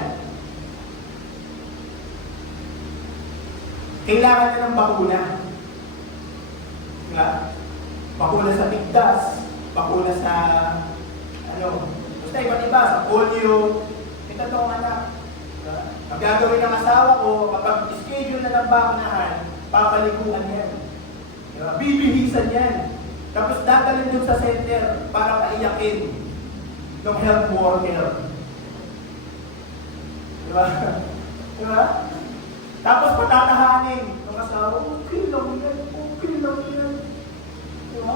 kailangan na ng bakuna. Diba? Bakuna sa tigdas, bakuna sa basta iba't iba, sa polio, may tatlong anak. Diba? Ang gagawin ng asawa ko, kapag schedule na ng bakunahan, papaliguan yan. Diba? Bibihisan yan. Tapos dadalhin dun sa center para paiyakin ng health worker. Diba? Diba? Tapos patatahanin ng asawa, okay lang yan, okay lang yan. Diba?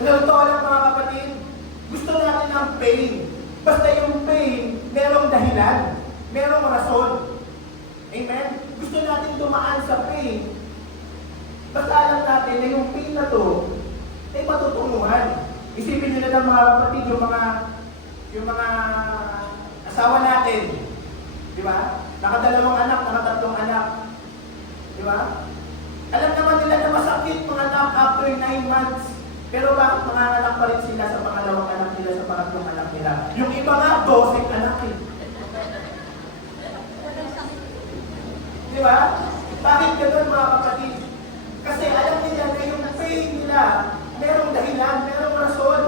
Pero totoo lang mga kapatid, gusto natin ng pain. Basta yung pain, merong dahilan, merong rason. Amen? Gusto natin dumaan sa pain. Basta alam natin na yung pain na to, ay matutunguhan. Isipin nyo na lang mga kapatid, yung mga asawa natin. Di ba? Nakadalawang anak, nakatatlong anak. Di ba? Alam naman nila na masakit mga anak after 9 months. Pero bakit manganganak pa rin sila sa pangalawang anak nila, sa pangatlong anak nila? Yung iba nga, 12 anak eh. Di ba? Bakit ganun mga kapatid? Kasi alam nila na yung pain nila, merong dahilan, merong rason.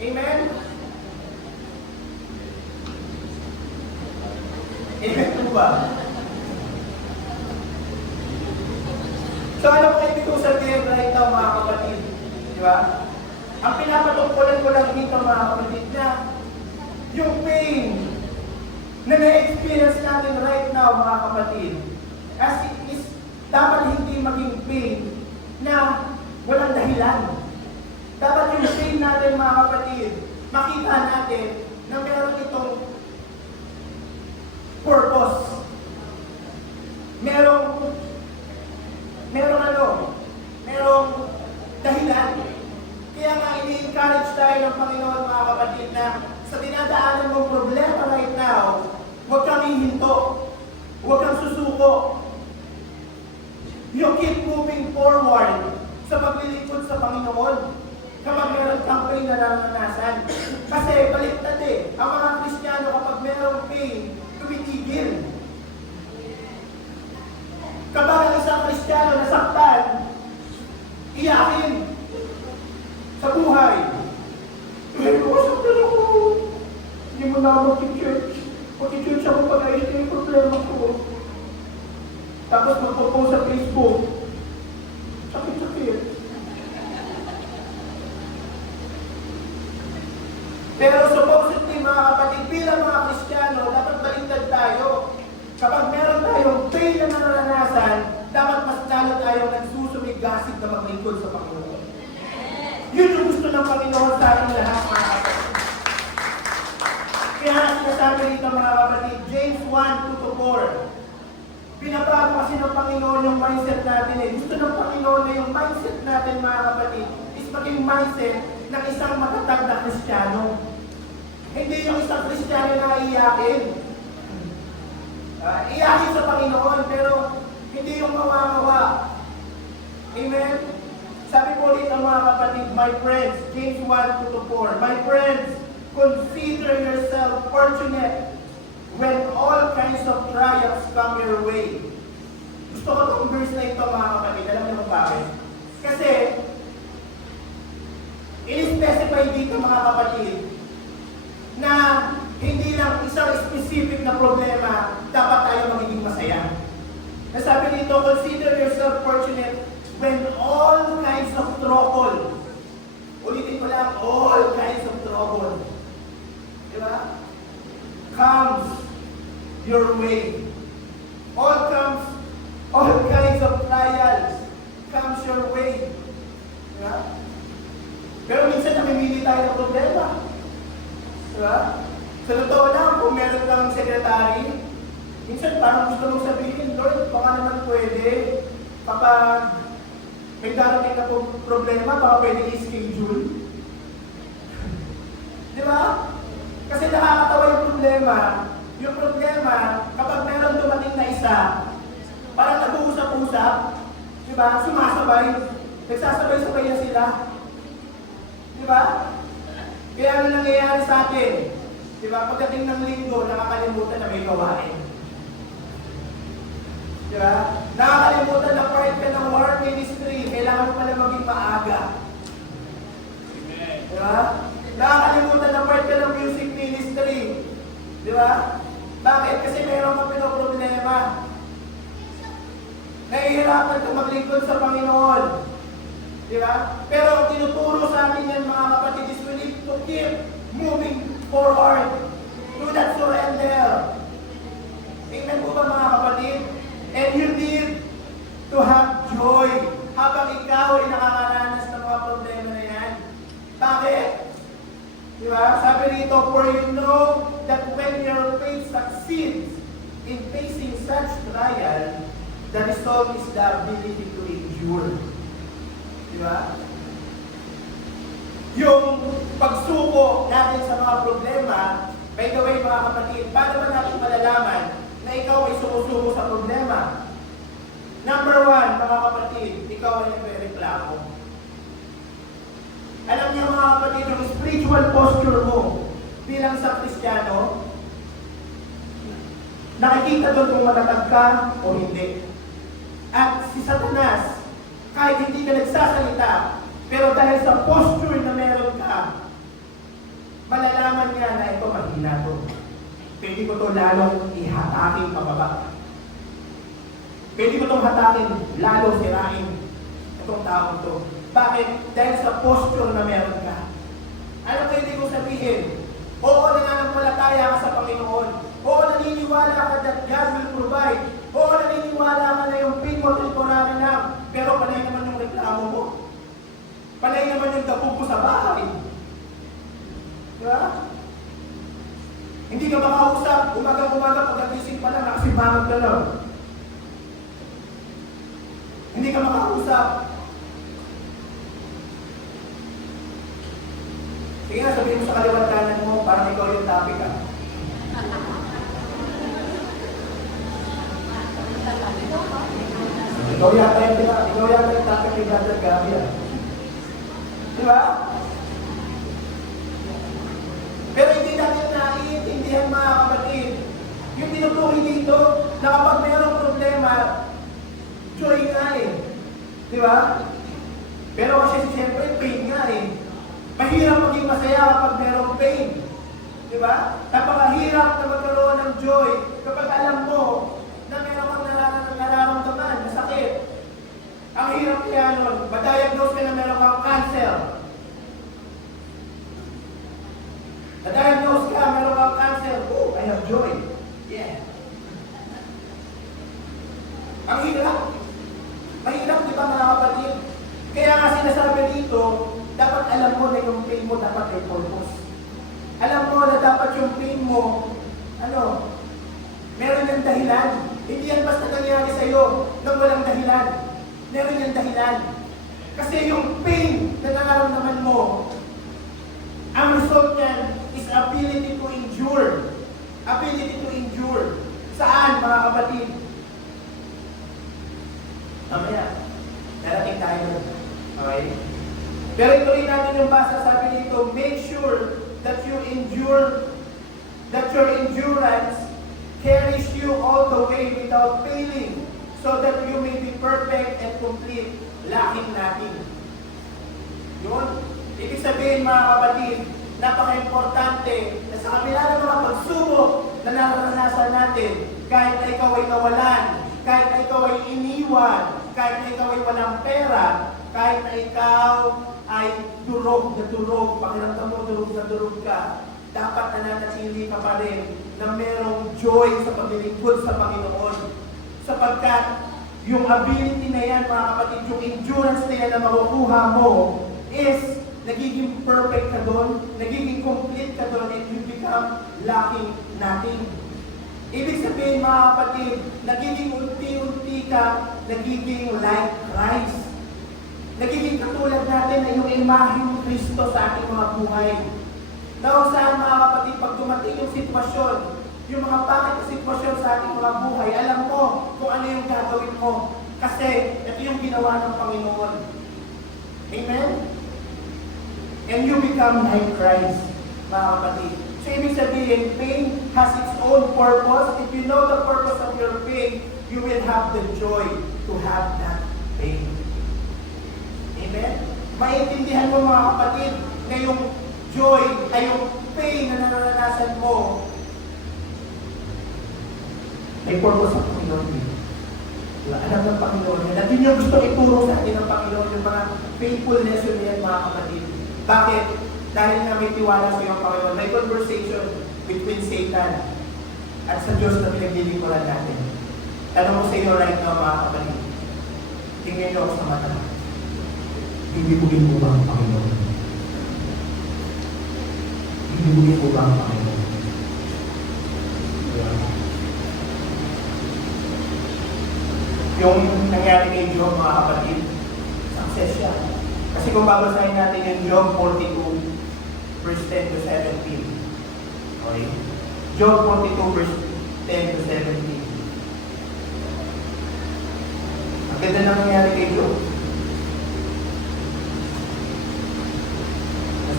Amen? Amen po ba? So ano po ibig kong sabihin right now mga kapatid? Di ba? Ang pinapatungkulan ko lang dito mga kapatid na yung pain na na-experience natin right now mga kapatid as it is, dapat hindi maging pain na walang dahilan. Dapat yung pain natin mga kapatid, makita natin na meron itong purpose. Merong dahilan. Kaya nga ini-encourage tayo ng Panginoon mga kapatid na sa dinadaanan mong problema right now, huwag kang hihinto. Huwag kang susuko. You keep moving forward sa paglilingkod sa Panginoon kapag meron kang pain na naranasan. Kasi baliktad eh. Ang mga Kristiyano kapag merong pain, tumitigil. Kapag ang isang Kristiyano nasaktan, iyakin sa buhay. Pero saktan ako. Hindi mo na mag-church. Mag-church ako pag-ayos na yung problema ko. Tapos magpo-post sa Facebook. Sakit-sakit. Pero supposedly mga kapatid, bilang mga Kristiyano, dapat baliktad tayo. Kapag meron tayong pain na naranasan, dapat mas lalo tayong nagsusumigasig na maglingkod sa Panginoon. Yun yung gusto ng Panginoon sa ating lahat, mga kapatid. Kaya sinasabi dito mga kapatid, James 1:2-4. Binabago kasi ng Panginoon yung mindset natin eh. Gusto ng Panginoon na yung mindset natin mga kapatid is maging mindset ng isang matatag na Kristiyano. Hindi yung isang Kristiyano na iyakin. Iyakin sa Panginoon pero hindi yung mawawa. Amen? Sabi po dito mga kapatid, my friends, James 1:2-4, my friends, consider yourself fortunate when all kinds of trials come your way. Gusto ko itong verse na ito mga kapatid. Alam niyo kung bakit? Kasi, in-specify dito mga kapatid na hindi lang isang specific na problema dapat tayo magiging masaya. Nasabi dito, consider yourself fortunate when all kinds of trouble. Ulitin ko lang, all kinds of trouble. Diba? Comes your way. All kinds of trials comes your way. Diba? Pero minsan namimili tayo ng problema. Diba? Sa totoo lang, kung meron kang secretary, minsan parang gusto mong sabihin, Lord, baka naman pwede kapag may darating na pong problema, baka pwede i-schedule. Di ba? Kasi nakakatawa yung problema. Yung problema, kapag meron dumating na isa, parang nag-uusap-usap, di ba? Sumasabay. Nagsasabay-sabay na sila. Di ba? Kaya ano nangyayari sa atin? Di ba? Pagdating ng linggo, nakakalimutan na may gawain. Di ba? Nakakalimutan na part ka ng work ministry. Kailangan mo pala maging maaga. Di ba? Nakakalimutan na part ka ng music ministry. Di ba? Bakit? Kasi mayroon kang pinoproblema. Nahihirapan ka maglingkod sa Panginoon. Di ba? Pero ang tinuturo sa amin yan, mga kapatid, is we need to keep moving forward. Do that surrender. Amen po ba, mga kapatid? And you need to have joy habang ikaw ay nakakaranas ng mga problema na yan. Bakit? Di ba? Sabi rito, for you know that when your faith succeeds in facing such trial, the result is the ability to endure. Di ba? Yung pagsuko natin sa mga problema, by the way mga kapatid, paano ba natin malalaman na ikaw ay sumusuko sa problema? Number one, mga kapatid, ikaw ay nagre-reklamo. Alam niyo mga kapatid, yung spiritual posture mo bilang sa Kristiyano, nakikita doon kung matatag ka o hindi. At si Satanas, kahit hindi ka nagsasalita, pero dahil sa posture na meron ka, malalaman niya na ito mahina to. Pwede ko ito lalong ihatakin pababa. Pwede ko itong hatakin, lalo sirain itong taong to. Bakit? Dahil sa posture na meron ka. Ano pwede ko sabihin? Oo, nananampalataya ka sa Panginoon. Oo, naniniwala ka that God will provide. Oo, naniniwala ka na yung pain mo temporary lang. Pero panay naman yung reklamo mo. Panay naman yung dabog mo sa bahay. Diba? Hindi ka makausap. Umaga-umaga, pagkagising pa lang, nakasibangan ka lang. Hindi ka makausap. Sige na, sabihin mo sa kaliwat kanan mo, parang ikaw yung topic ka. Ikaw yata yung topic ni Brother Gabi. Di ba? Pero hindi natin naiintindihan mga kapatid. Yung tinuturi dito, na kapag mayroong problema, joy nga eh. Di ba? Pero kasi siyempre pain nga eh. Mahirap maging masaya kapag mayroong pain. Di ba? Napakahirap na magkaroon ng joy kapag alam mo na meron kang nararamdaman, na sakit. Ang hirap kaya nun, ma-diagnose ka na meron kang cancer. Na-diagnose ka, meron kang cancer. Oh, I have joy. Yeah. Ang hirap. Mahirap, di ba mga kapatid? Kaya nga sinasabi dito, dapat alam mo na yung pain mo dapat may purpose. Alam mo na dapat yung pain mo, meron yung dahilan. Hindi yan basta nangyari sa'yo nang walang dahilan. Meron yung dahilan. Kasi yung pain na nararamdaman mo, ang result niyan is ability to endure. Ability to endure. Saan, mga kapatid? Mamaya, darating tayo. Okay? Pero ituloy natin yung basa, sabi dito, make sure that you endure, that your endurance carries you all the way without failing, so that you may be perfect and complete, lacking nothing. Yun. Ibig sabihin mga kapatid, napaka-importante na sa kabila ng mga pagsubok na naranasan natin, kahit na ikaw ay nawalan, kahit na ikaw ay iniwan, kahit na ikaw ay walang pera, kahit na ikaw ay durog na durog, pakiramdam mo durog na durog ka, dapat nananatili ka pa rin na merong joy sa paglilingkod sa Panginoon. Sapagkat yung ability na yan, mga kapatid, yung endurance na yan na makukuha mo is nagiging perfect ka doon, nagiging complete ka doon, and you become lacking nothing. Ibig sabihin, mga kapatid, nagiging unti-unti ka, nagiging like Christ. Nagiging katulad natin na yung imahe ng Kristo sa ating mga buhay. Na kung saan mga kapatid, pag dumating yung sitwasyon, yung mga pangit na sitwasyon sa ating mga buhay, alam mo kung ano yung gagawin mo. Kasi ito yung ginawa ng Panginoon. Amen? And you become like Christ, mga kapatid. So ibig sabihin, pain has its own purpose. If you know the purpose of your pain, you will have the joy to have that pain. Amen? Maintindihan mo mga kapatid na yung joy ay yung pain na naranasan mo may purpose ang Panginoon. Alam ng Panginoon yan. At yun yung gusto ituro sa atin ng Panginoon, yung mga painful lesson niyan mga kapatid. Bakit? Dahil nga may tiwala sa iyo ang Panginoon. May conversation between Satan at sa Diyos na pinaglilingkuran natin. Tanong ko sa iyo right now mga kapatid. Tingnan niyo ako sa mata. Bibigugin mo ba ang Panginoon? Bibigugin mo ba ang Panginoon? Yung nangyari kay Job mga kapatid, success siya. Kasi kung babasahin natin yung Job 42, verse 10 to 17. Okay? Job 42, verse 10 to 17. Ang ganda na nangyari kay Job.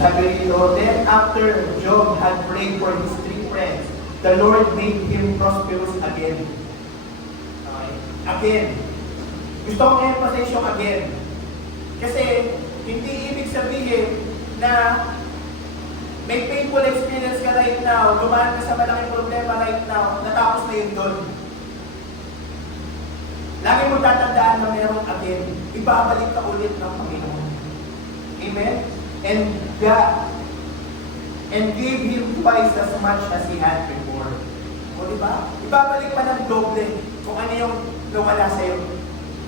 Sabi dito, then after Job had prayed for his 3 friends, the Lord made him prosperous again. Again. Gusto kong emphasize yung again. Kasi hindi ibig sabihin na may painful experience ka right now, dumaan ka sa malaking problema right now, natapos na yun doon. Lagi mo tatandaan na mayroong again. Ibabalik ka ulit ng Panginoon. Amen? And God gave him twice as much as he had before. O diba? Ibabalik pa ng doble kung ano yung nawala sa'yo.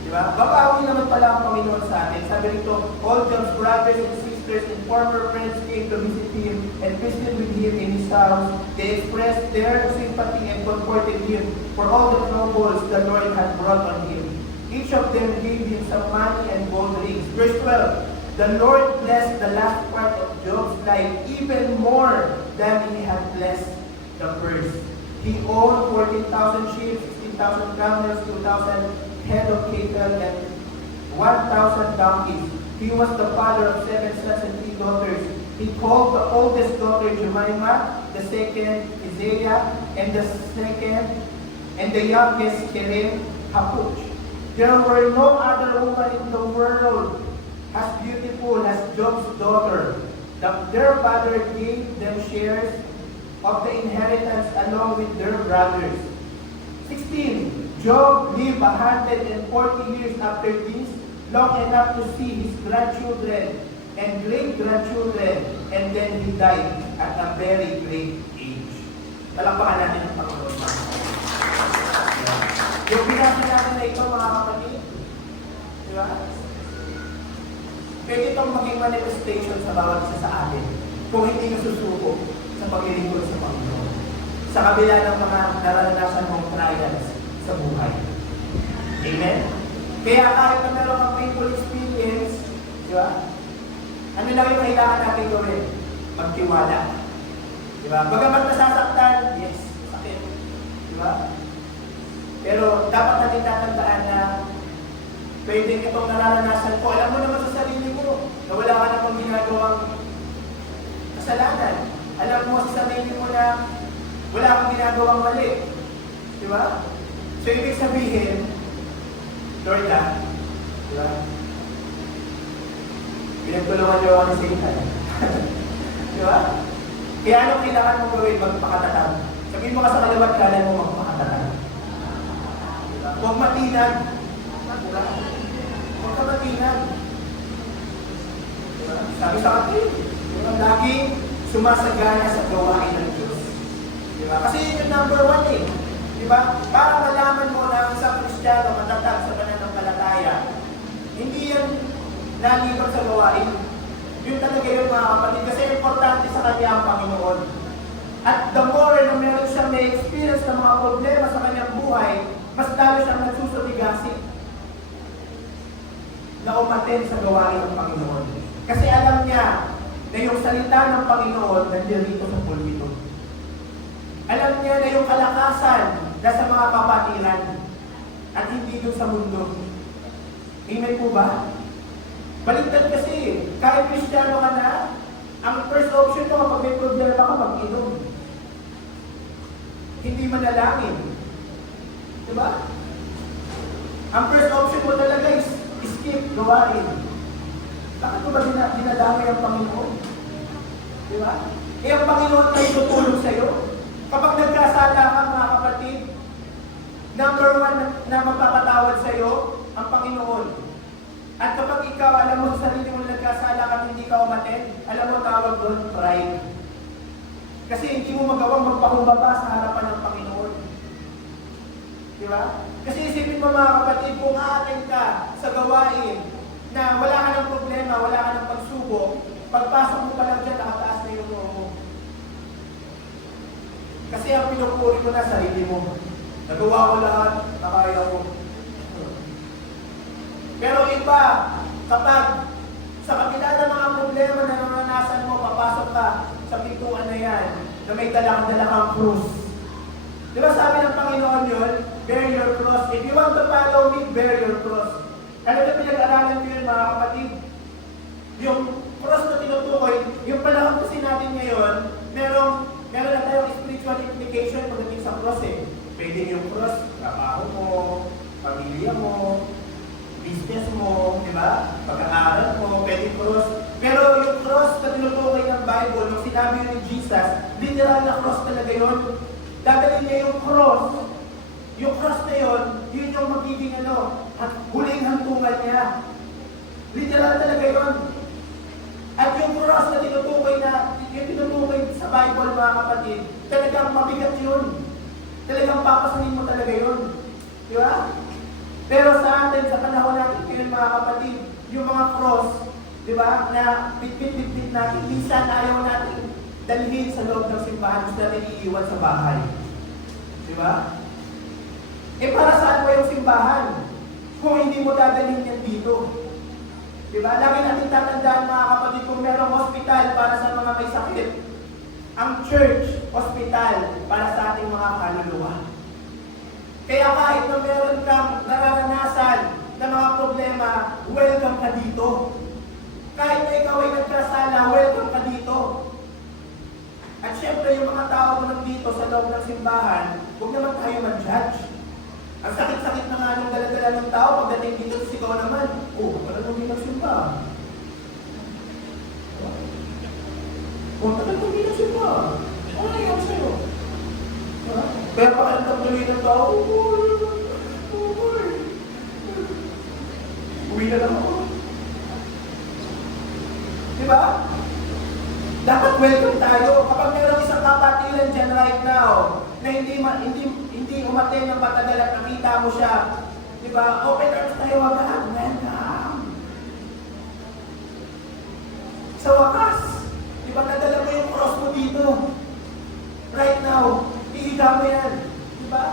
Diba? Babawi naman pala ang Panginoon sa atin. Sabi rito, all Job's brothers and sisters and former friends came to visit him and visited with him in his house. They expressed their sympathy and comforted him for all the troubles the Lord had brought on him. Each of them gave him some money and gold rings. Verse 12, the Lord blessed the last part of Job's life even more than he had blessed the first. He owned 14,000 sheep, 16,000 camels, 2,000 head of cattle, and 1,000 donkeys. He was the father of 7 sons and 3 daughters. He called the oldest daughter Jemima, the second Isaiah, and the youngest Kerem Hapuch. There were no other woman in the world as beautiful as Job's daughter. Their father gave them shares of the inheritance along with their brothers. 16. Job lived 140 years after this, long enough to see his grandchildren and great-grandchildren, and then he died at a very great age. Palakpakan natin ang Panginoon. Yung binasa natin na ito, mga kapatid, di ba? Pwede itong maging manifestation sa bawat isa sa atin kung hindi nasusuko sa paglilingkod sa Panginoon. Sa kabila ng mga naranasan mong trials sa buhay. Amen? Kaya kahit na meron kang painful experience, di ba? Ano lang yung kailangan natin gawin? Magtiwala. Di ba? Bagamat nasasaktan, yes, sakit. Di ba? Pero dapat natin tatandaan na pwedeng itong nararanasan ko. Alam mo naman sa sarili mo na wala ka namang ginagawang kasalanan. Alam mo sa sarili mo na wala kang ginagawang mali. Di ba? So, ibig sabihin, Lord di ba? Pinagtulungan niyo ako ni Satan. Di ba? Kaya anong kailangan mo gawin? Magpakatatag. Sabihin mo ka sa kaliwat kanan mo, magpakatatag. Diba? Huwag matinag. Diba? Huwag ka matinag. Diba? Sabi sa atin, diba? Laging sumasagana sa gawain ng Diyos. Diba? Kasi yun yung number 1 eh. Diba? Para malaman mo na ang isang Kristiyano matatag sa pananampalataya, hindi yan nalipat sa gawain. Yun talaga yung mga kapatid. Kasi importante sa kanya ang Panginoon. At the more na meron siya may experience ng mga problema sa kanyang buhay, mas lalo siyang nagsusuligasi. na umaten sa gawain ng Panginoon. Kasi alam niya na yung salita ng Panginoon nandiyan dito sa pulpito. Alam niya na yung kalakasan nasa mga kapatiran at hindi doon sa mundo. Amen po ba? Baliktad kasi, kahit Kristiyano ka na, ang first option mo kapag may problema ka, mag-inom. Hindi manalangin. Diba? Ang first option mo talaga is skip, gawain. Bakit mo ba dinadamay ang Panginoon? Diba? Eh ang Panginoon na itutulong sa'yo. Kapag nagkasala ka mga kapatid, number one na magpapatawad sa'yo, ang Panginoon. At kapag ikaw, alam mo sa sarili mo nagkasala ka at hindi ka umaten, alam mo tawag doon, pride. Kasi hindi mo magawang magpakumbaba sa harapan ng Panginoon. Di ba? Kasi isipin mo mga kapatid, kung aaten ka sa gawain na wala ka ng problema, wala ka ng pagsubok, pagpasok mo pa lang dyan, nakataas na yung noo mo. Kasi ang pinupuri mo na sarili mo. Nagawa ko lahat, nakaya ko. Pero iba, kapag sa kabila ng mga problema na naranasan mo, papasok ka sa pintuan na yan, na may dalang-dala kang krus. Di ba sabi ng Panginoon yun, bear your cross. If you want to follow me, bear your cross. Ano na pinag-aralan ko yun mga kapatid? Yung cross na tinutukoy, yung panahon kasi natin ngayon, meron na tayong spiritual implication pagdating sa cross eh. Pwede yung cross, trabaho mo, pamilya mo, business mo, di ba? Pag-aaral mo, pwede cross. Pero yung cross na tinutukoy ng Bible, nung sinabi ni Jesus, literal na cross talaga yun. Dadalhin niya yung cross. Yung cross na yun, yun yung magiging huling hantungan niya. Literal talaga yun. At yung cross na tinutukoy sa Bible, mga kapatid, talagang mabigat yun. Talagang papasanin mo talaga yun. Di ba? Pero sa atin, sa panahon natin ngayon mga kapatid, yung mga cross, di ba, na bit-bit natin, minsan ayaw natin dalhin sa loob ng simbahan, gusto natin iiwan sa bahay. Di ba? Eh para saan ba yung simbahan? Kung hindi mo dadalhin yan dito. Di ba? Lagi natin tatandaan mga kapatid, kung merong hospital para sa mga may sakit, ang church, hospital, para sa ating mga kaluluwa. Kaya kahit na meron kang nararanasan na mga problema, welcome ka dito. Kahit na ikaw ay nagkasala, welcome ka dito. At syempre, yung mga tao mo nandito sa loob ng simbahan, huwag naman tayo mag-judge. Ang sakit-sakit na nga ng dala-dala ng tao, pagdating dito, ikaw naman, tagal mo din nagsimba. Tagal mo din nagsimba. Ano nangyari sa'yo? Kaya pakiramdam tuloy ng tao, uwi na lang ako. Diba? Dapat welcome tayo. Kapag mayroong isang kapatilan dyan right now, na hindi umaten ng patagal at nakita mo siya, diba? Open arms tayo agad. Welcome. Sa wakas, diba nadala mo yung cross mo dito? Right now, iiga mo yan. Diba?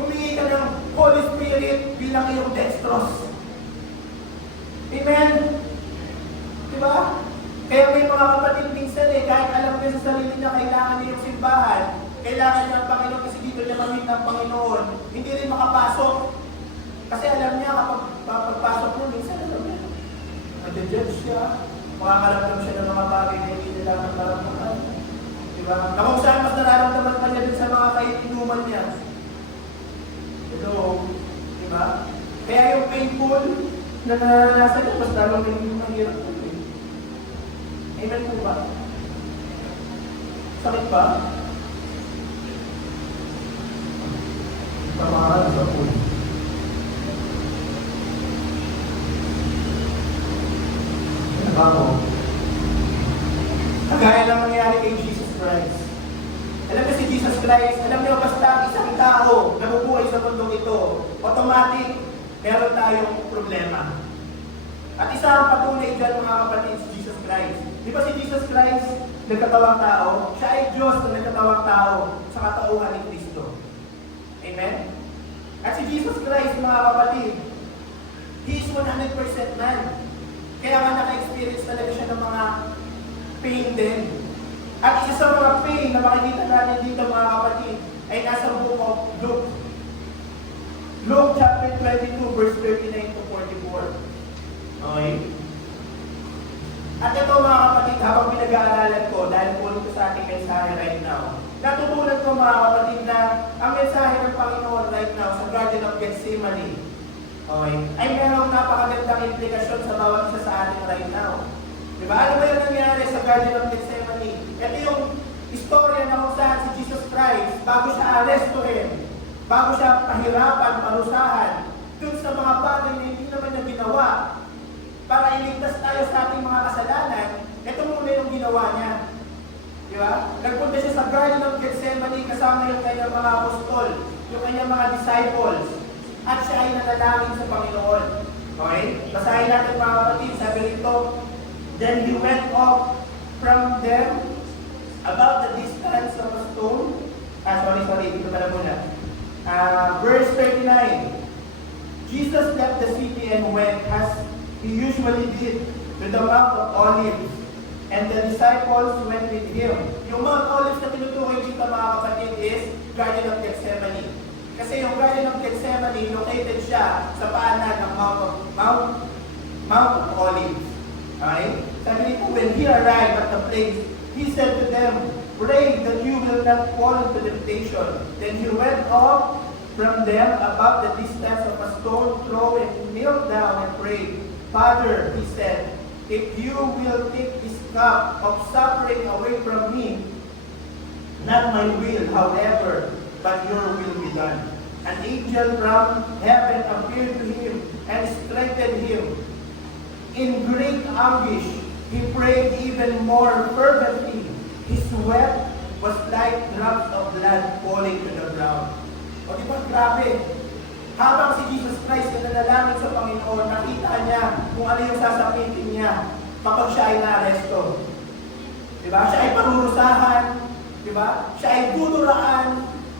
Humingi ka ng Holy Spirit bilang iyong dextrose. Amen? Diba? Kaya may mga kapatid minsan kahit alam niya sa sarili niya kailangan niya yung simbahan, kailangan niya ng Panginoon kasi dito niya mamit ng Panginoon, hindi rin makapasok. Kasi alam niya kapag pagpasok mo, minsan alam niya, nag-judge siya, makakaramdam siya ng mga bagay na hindi nila nakaramdaman. Diba? Na kung saan mas nararamdaman pa niya din sa mga kainuman niya. Hello? Diba? Kaya yung painful na naranasan niya, mas lalong naging mahirap po. Amen po ba? Sakit ba? Tamahan sa po. Ako. Kagaya lang nangyari kay Jesus Christ. Alam niyo si Jesus Christ, alam niyo basta isang tao na nabubuhay sa mundong ito, automatic, meron tayong problema. At isa ang patunay dyan mga kapatid, si Jesus Christ. Di ba si Jesus Christ, nagkatawang tao? Siya ay Diyos na nagkatawang tao sa katauhan ni Kristo. Amen? At si Jesus Christ, mga kapatid, He is 100% man. Kaya nga naka-experience talaga siya ng mga pain din. At isa sa mga pain na makikita natin dito mga kapatid ay nasa book of Luke. Luke chapter 22 verse 39 to 44. Okay? At ito mga kapatid, habang pinag-aaralan ko, dahil puno ko sa ating mensahe right now, natutunan ko mga kapatid na ang mensahe ng Panginoon right now sa Garden of Gethsemane, okay, ay mayroong napakagandang implikasyon sa bawat isa sa atin right now. Diba? Ano ba yung nangyari sa Garden of Gethsemane? Ito yung istorya na kung saan si Jesus Christ, bago siya arestuhin, bago siya pahirapan, parusahan, dun sa mga bagay na hindi naman niya ginawa, para iligtas tayo sa ating mga kasalanan, ito muna yung ginawa niya. Di ba? Nagpunta siya sa Garden of Gethsemane kasama yung kanyang mga apostol, yung kanyang mga disciples, at siya ay nanalangin sa Panginoon. Okay? Basahin natin mga kapatid, sabi rito, then he went off from them about the distance of a stone. Dito pala muna. Verse 39, Jesus left the city and went as he usually did to the Mount of Olives, and the disciples went with him. Yung Mount Olives na tinutukoy dito mga kapatid is Garden of Gethsemane. Kasi yung Garden of Gethsemane, located siya sa paanan ng Mount of Olives. Okay? Sabi nito, when he arrived at the place, he said to them, pray that you will not fall into temptation. Then he went off from them about the distance of a stone throw and knelt down and prayed. Father, he said, if you will take this cup of suffering away from me, not my will, however, but your will be done. An angel from heaven appeared to him and strengthened him. In great anguish, he prayed even more fervently. His sweat was like drops of blood falling to the ground. O di ba, grabe? Habang si Jesus Christ ay nanalangin sa Panginoon, nakita niya kung ano yung sasapitin niya kapag siya ay naaresto. Diba? Siya ay parurusahan. Diba? Siya ay duduraan.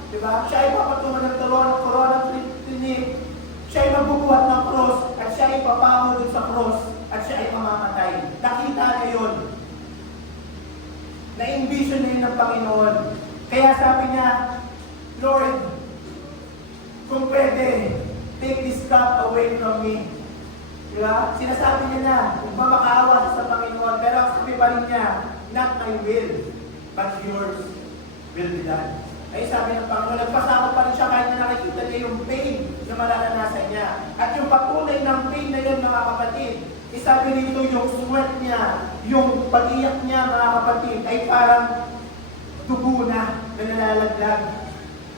Diba? Siya ay papatungan ng corona clinic. Siya ay magbubuhat ng cross at siya ay papaho dun sa cross at siya ay mamamatay. Nakita niya yun. Na-envision niya yun ng Panginoon. Kaya sabi niya, Lord, kung pwede, take this cup away from me. Diba? Sinasabi niya na, kung makaawa siya sa Panginoon, pero ang sabi pa rin niya, not my will, but yours will be done. Ay sabi ng Panginoon, nagpasama pa rin siya kahit na nakikita niya yung pain na mararanasan niya. At yung patunay ng pain na yun, mga kapatid, isabi nito yung sweat niya, yung pag-iyak niya, mga kapatid, ay parang dugo na nalalaglag.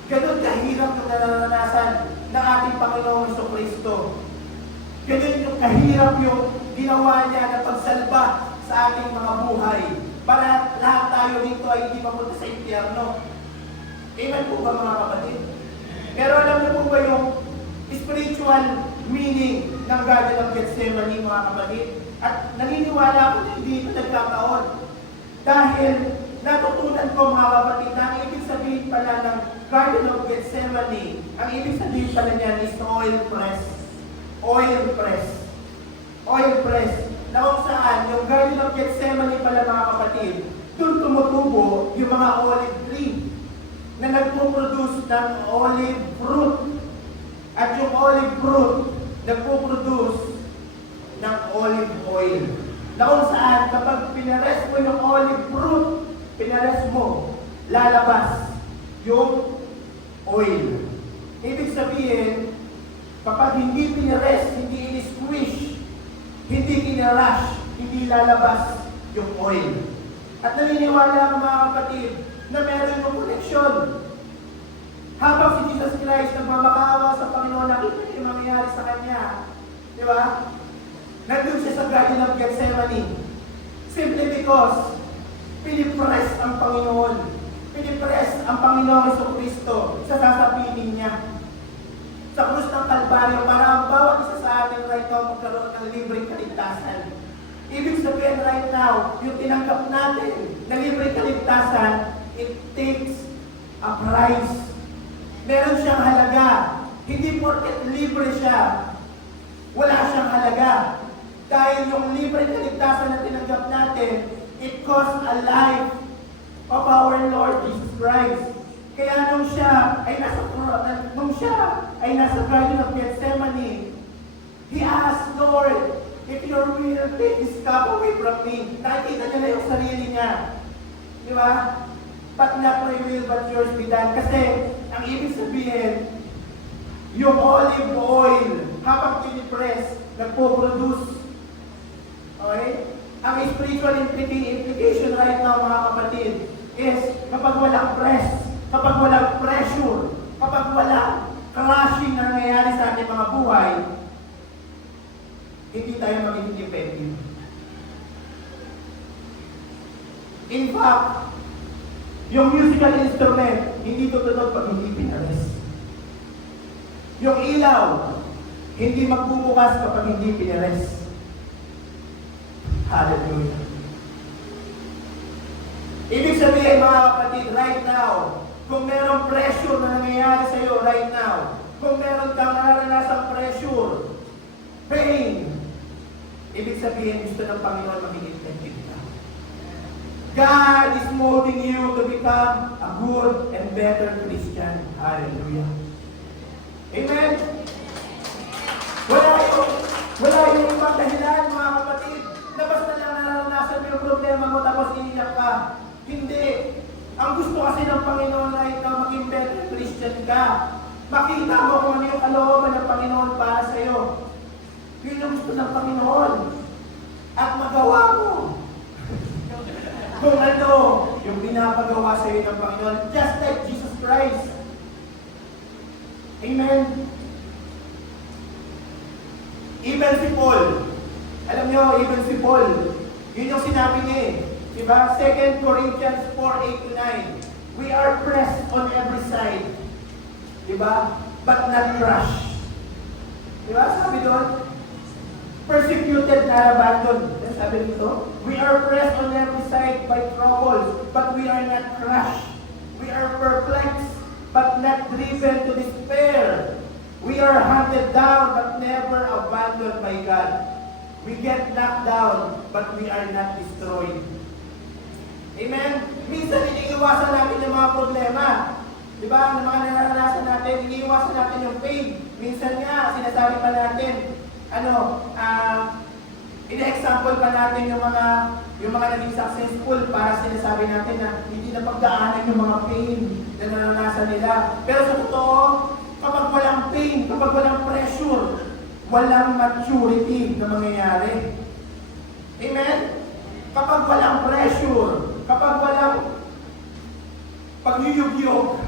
Ganun kahirap yung naranasan ng ating Panginoong Jesucristo. Ganun yung kahirap yung ginawa niya na pagsalba sa ating mga buhay para lahat tayo dito ay hindi mapunta sa impyerno. Amen po ba mga kapatid? Pero alam niyo po ba yung spiritual meaning ng Garden of Gethsemane mga kapatid? At naniniwala ako na hindi ito nagkataon. Dahil natutunan ko mga kapatid na ang ibig sabihin pala ng Garden of Gethsemane, ang ibig sabihin pala niyan is oil press. Oil press. Oil press. Na kung saan, yung Garden of Gethsemane pala mga kapatid, doon tumutubo yung mga olive tree na nagpo-produce ng olive fruit. At yung olive fruit, nagpo-produce ng olive oil. Na kung saan, kapag pinares mo yung olive fruit, pinares mo, lalabas yung oil. Ibig sabihin, kapag hindi pinares, hindi in-squish, hindi kinarash, hindi lalabas yung oil. At naniniwala ako mga kapatid, na meron yung koneksyon. Habang si Jesus Christ nagmamakaawa sa Panginoon, nakita niya yung mangyayari sa Kanya. Di ba? Nandun siya sa Garden of Gethsemane. Simply because, pinipress ang Panginoon. Pinipress ang Panginoong Jesucristo sa sasapitin niya. Sa krus ng Kalbaryo, para ang bawat isa sa atin right now magkaroon ng libreng kaligtasan. Ibig sabihin right now, yung tinanggap natin na libreng kaligtasan, it takes a price. Meron siyang halaga. Hindi porket libre siya, wala siyang halaga. Dahil yung libre kaligtasan na tinanggap natin, it cost a life of our Lord Jesus Christ. Kaya nung siya ay nasa Garden of Gethsemane, He asked, Lord, if your will, take this cup away from me. Nakikita niya na yung sarili niya. Di ba? But not my will, but yours be done. Kasi, ang ibig sabihin, yung olive oil, habang pinipress, nagpo-produce. Okay? Ang spiritual implication right now, mga kapatid, is kapag walang press, kapag walang pressure, kapag walang crushing na nangyayari sa ating mga buhay, hindi tayo magiging effective. In fact, yung musical instrument, hindi tutunod pag hindi pinares. Yung ilaw, hindi magbubukas kapag hindi pinares. Hallelujah. Ibig sabihin, mga kapatid, right now, kung merong pressure na nangyayari sa iyo right now, kung meron kang nararanasang pressure, pain, ibig sabihin, gusto ng Panginoon maging effective ka. God is molding you to become a good and better Christian. Hallelujah. Amen? Wala yung ibang dahilan, mga kapatid, na basta lang naranasan mo yung problema mo tapos iniyak ka. Hindi. Ang gusto kasi ng Panginoon ay ikaw maging better Christian ka. Makita mo kung ano yung kalooban ng Panginoon para sa iyo. Yun yung gusto ng Panginoon. At magawa mo. Kung ano yung pinapagawa sa iyo ng Panginoon. Just like Jesus Christ. Amen? Even si Paul. Alam niyo, even si Paul. Yun yung sinabi niya eh. Diba? 2 Corinthians 4:8-9. We are pressed on every side. Diba? But not crushed. Diba? Sabi doon, persecuted, not abandoned. Sabi dito, we are pressed on every side by troubles, but we are not crushed. We are perplexed, but not driven to despair. We are hunted down, but never abandoned by God. We get knocked down, but we are not destroyed. Amen? Minsan, iniiwasan natin yung mga problema. Diba? Ang mga naranasan natin, iniiwasan natin yung pain. Minsan nga, sinasabi pa natin, ina-example pa natin yung mga naging successful para sinasabi natin na hindi na pagdaanan yung mga pain na naranasan nila. Pero sa totoo, kapag walang pain, kapag walang pressure, walang maturity na mangyayari. Amen? Kapag walang pressure, kapag walang pagyuyugyog,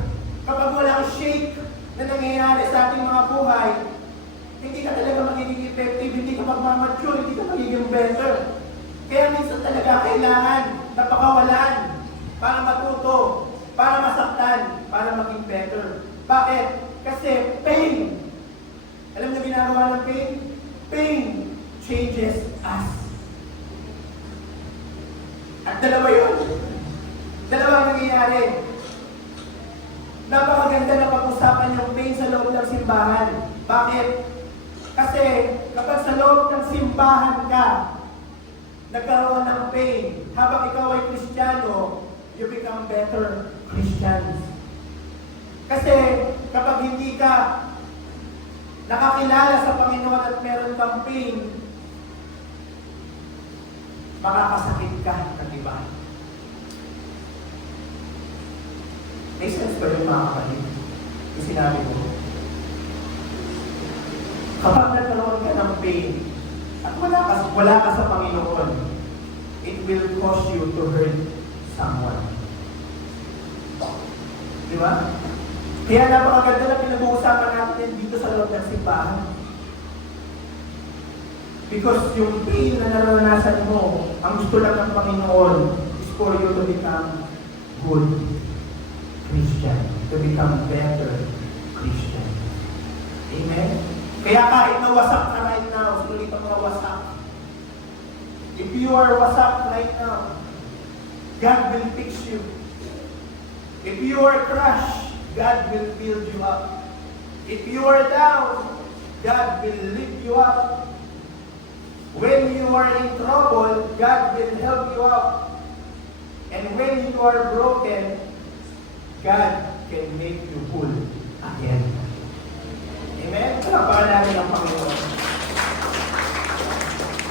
kapag walang shake na nangyayari sa ating mga buhay, hindi ka talaga magiging effective, hindi ka magmamature, hindi ka magiging better. Kaya minsan talaga kailangan na pakawalan para matuto, para masaktan, para maging better. Bakit? Kasi pain. Alam niyo ginagawa ng pain? Pain changes us. At dalawa yun. Dalawang nangyayari. Napakaganda na pag-usapan yung pain sa loob ng simbahan. Bakit? Kasi kapag sa loob ng simbahan ka, nagkaroon ng pain, habang ikaw ay Kristiyano, you become better Christians. Kasi kapag hindi ka nakakilala sa Panginoon at meron kang pain, makakasakit ka ng iba. May sense ba yung mga kapatid? Yung sinabi ko. Kapag nagkaroon ka ng pain, at wala ka sa Panginoon, it will cause you to hurt someone. Di ba? Kaya napakaganda na pinag-uusapan natin dito sa loob ng simbahan. Because yung pain na naranasan mo, ang gusto lang ng Panginoon is for you to become good Christian, to become better Christian. Amen? Kaya kahit nawasak ka right now, sinulitan mo na wasak. If you are wasak right now, God will fix you. If you are crushed, God will build you up. If you are down, God will lift you up. When you are in trouble, God will help you out. And when you are broken, God can make you whole again. Amen? Palapakan natin ang Panginoon.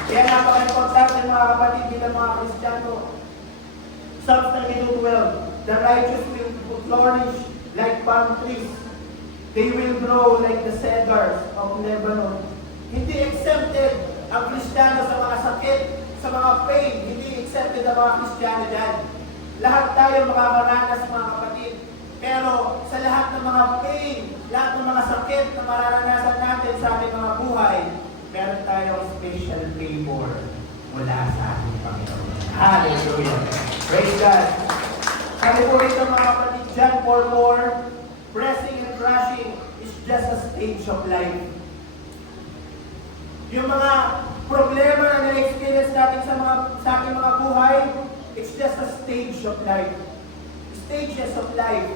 Kaya napaka-importante mga kapatid bilang mga Kristiyano. Psalms 32:12, the righteous will flourish like palm trees. They will grow like the cedars of Lebanon. Hindi exempted ang Kristiyano sa mga sakit, sa mga pain. Hindi exempted ang mga Kristiyano dyan. Lahat tayo makakaranas mga kapatid. Pero sa lahat ng mga pain, lahat ng mga sakit na mararanasan natin sa ating mga buhay, meron tayong special favor mula sa ating Panginoon. Hallelujah! Praise God! Sabi po rito mga kapatid, John 4:4, pressing and crushing is just a stage of life. Yung mga problema na na-experience natin sa ating mga buhay, it's just a stage of life. Stages of life.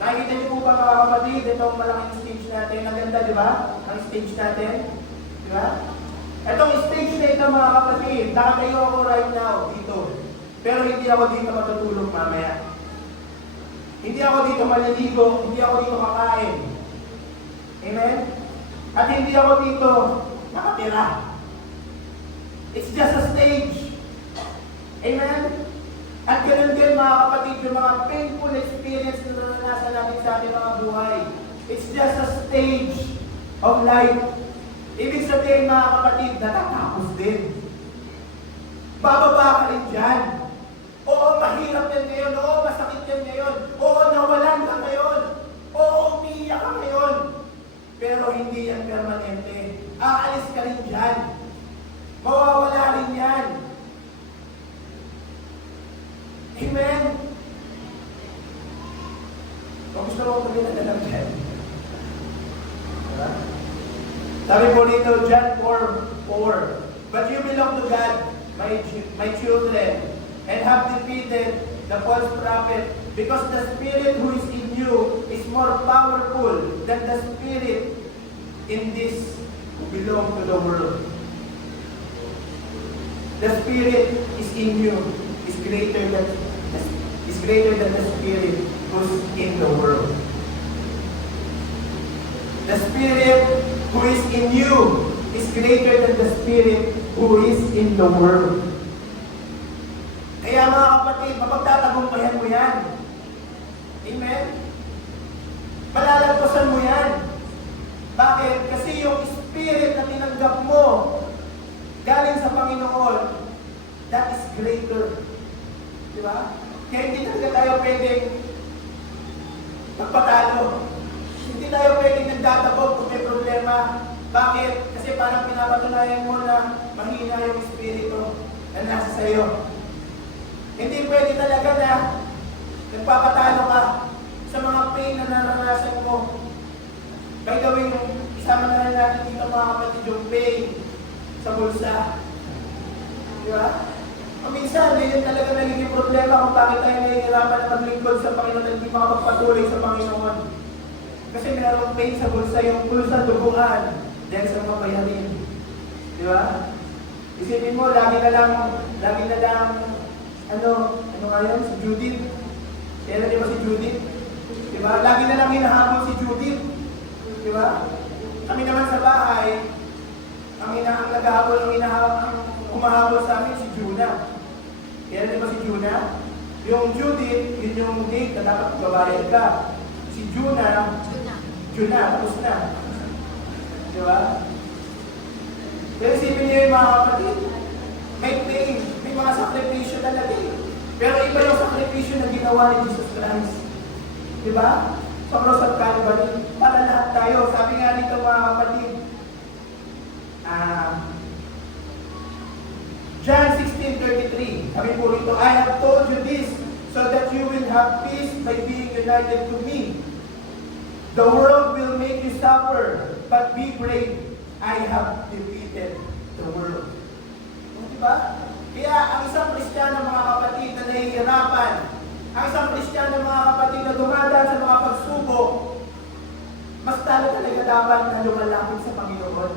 Nakikita niyo po ba mga kapatid, itong malaking stage natin. Ang ganda, di ba? Ang stage natin. Di ba? Itong stage na ito mga kapatid, nakatayo ako right now dito. Pero hindi ako dito matutulog mamaya. Hindi ako dito maliligo, hindi ako dito kakain. Amen? At hindi ako dito nakatira. It's just a stage. Amen? At ganun din mga kapatid, yung mga painful experience na naranasan natin sa ating mga buhay. It's just a stage of life. Ibig sabihin mga kapatid, natatapos din. Bababa ka rin dyan. Oo, mahirap yan ngayon. Oo, masakit yan ngayon. Oo, nawalan ka ngayon. Oo, umiiyak ka ngayon. Pero hindi yan permanente. Aalis ka rin dyan. Mawawala rin yan. Amen? Kung gusto mo magpagin na lang dyan. Diba? Sabi po dito, John 4:4, but you belong to God, my children, and have defeated the false prophet, because the spirit who is in you is more powerful than the spirit in this who belong to the world. The spirit is in you, is greater than the spirit who's in the world. The spirit who is in you is greater than the spirit who is in the world. Kaya mga kapatid, mapagtatagumpayan mo yan. Amen? Malalagpasan mo yan. Bakit? Kasi yung spirit na tinanggap mo galing sa Panginoon, that is greater. Diba? Kaya hindi talaga tayo pwedeng magpatalo. Hindi tayo pwedeng nagtatabog kung may problema. Bakit? Kasi parang pinapatunayan mo na mahina yung espiritu na nasa sayo. Hindi pwede talaga na nagpapatalo ka sa mga pain na naranasan mo. By the way, isama na rin natin dito mga kapatid yung pain sa bulsa. Di ba? Minsan, yun talaga nagiging problema kung bakit tayo nahihirapan na maglingkod sa Panginoon at hindi makapagpatuloy sa Panginoon. Kasi mayroong pain sa bulsa, yung bulsa duguan dahil sa mga bayarin. Di ba? Isipin mo, lagi na lang, ano nga yun, si Judith. Kaya di ba si Judith? Di ba? Lagi na lang hinahabol si Judith. Di ba? Kami naman sa bahay, ang humahabol sa amin si Juna. Kaya di ba si Juna? Yung Judith, yun yung date na dapat babayad ka. Si Juna, tapos na. Di ba? Pero isipin niyo yung mga kapatid, may pain, may mga sakripisyo talaga eh. Pero iba yung sakripisyo na ginawa ni Jesus Christ. Di ba? Sa cross of Calvary, para lahat tayo. Sabi nga nito mga kapatid, John 16:33, sabi po rito, I have told you this so that you will have peace by being united to me. The world will make you suffer, but be brave. I have defeated the world. Diba? Kaya ang isang Kristiyano mga kapatid na nahihirapan, ang isang Kristiyano mga kapatid na dumadaan sa mga pagsubok, mas talo talaga dapat na lumalapit sa Panginoon.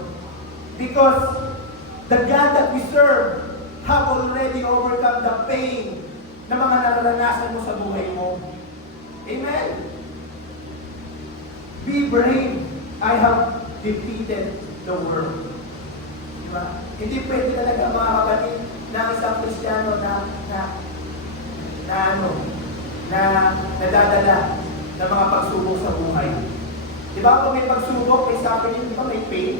Because the God that we serve have already overcome the pain na mga nararanasan mo sa buhay mo. Amen? Be brave. I have defeated the world. Diba? Hindi pwede talaga mga kapatid na isang Kristiyano na nadadala ng mga pagsubok sa buhay. Diba? Kung may pagsubok, may suffering, diba? May pain.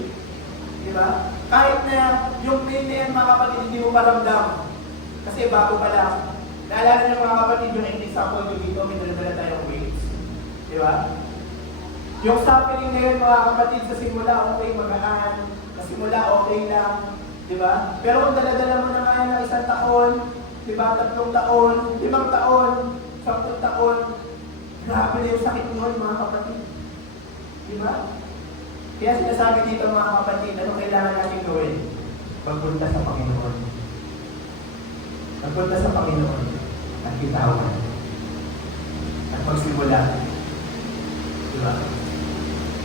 Diba? Kahit na yung pain na yan, mga kapatid, hindi mo maramdam. Kasi bago pa lang. Naalala niyo mga kapatid, yung example nyo dito, may dala tayong weights. Diba? Yung suffering na yun, mga kapatid, sa simula, okay, magaan. Sa simula, okay lang. Diba? Pero kung dala-dala mo na nga ng 1 taon, diba, 3 taon, 5 taon, 10 taon, grabe na yung sakit nun, mga kapatid. Diba? Kaya sinasabi dito, mga kapatid, ano kailangan natin gawin? Magpunta sa Panginoon. Magpunta sa Panginoon at kitawan. At magsimula. Diba?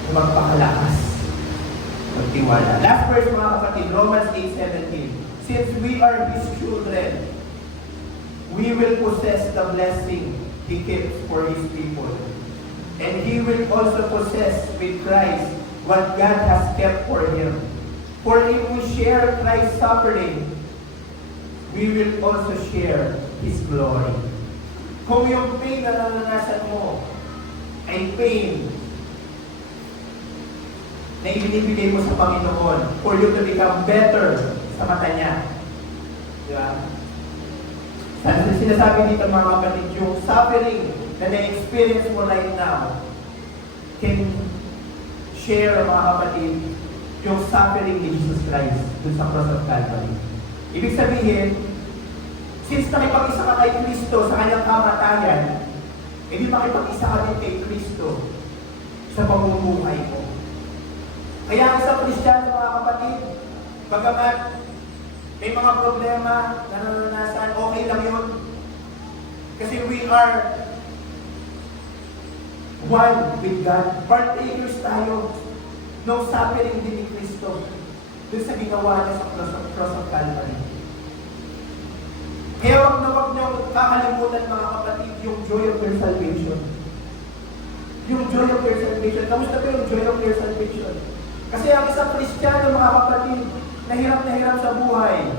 Magpakalakas. Magtiwala. Last verse, mga kapatid, Romans 8:17. Since we are His children, we will possess the blessing He keeps for His people. And He will also possess with Christ what God has kept for Him. For if we share Christ's suffering, we will also share His glory. Kung yung pain na naranasan mo ay pain na ibinibigay mo sa Panginoon for you to become better sa mata niya. Diba? Sinasabi dito mga kapatid, yung suffering na na-experience mo right now can share mga kapatid yung suffering ni Jesus Christ dun sa cross of Calvary. Ibig sabihin, since nakipag-isa ka kay Kristo sa kanyang kamatayan, edi makipag-isa ka din kay Kristo sa pamumuhay mo. Kaya ang isang Kristiyano, mga kapatid, bagamat may mga problema na naranasan, okay lang yun. Kasi we are one with God. Partakers tayo ng suffering din ni Kristo dun sa ginawa niya sa cross of Calvary. Kaya wag niyo kakalimutan, mga kapatid, yung joy of your salvation. Yung joy of your salvation. Kamusta ba yung joy of your salvation? Kasi ang isang Kristiyano, mga kapatid, na hirap sa buhay.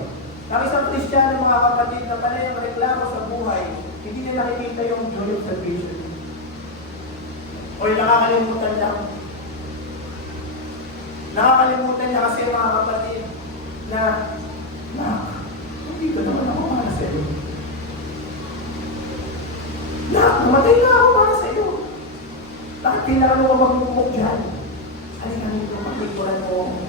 Ang isang Kristiyano, mga kapatid, na panay ang reklamo sa buhay, hindi niya nakikita yung joy of salvation. O nakakalimutan lang. Nakakalimutan niya kasi, mga kapatid, na hindi ko naman ako para sa iyo. Namatay na ako para sa iyo. Bakit kailangan mo magmumuk dyan? Halika nito, pagkikuran mo.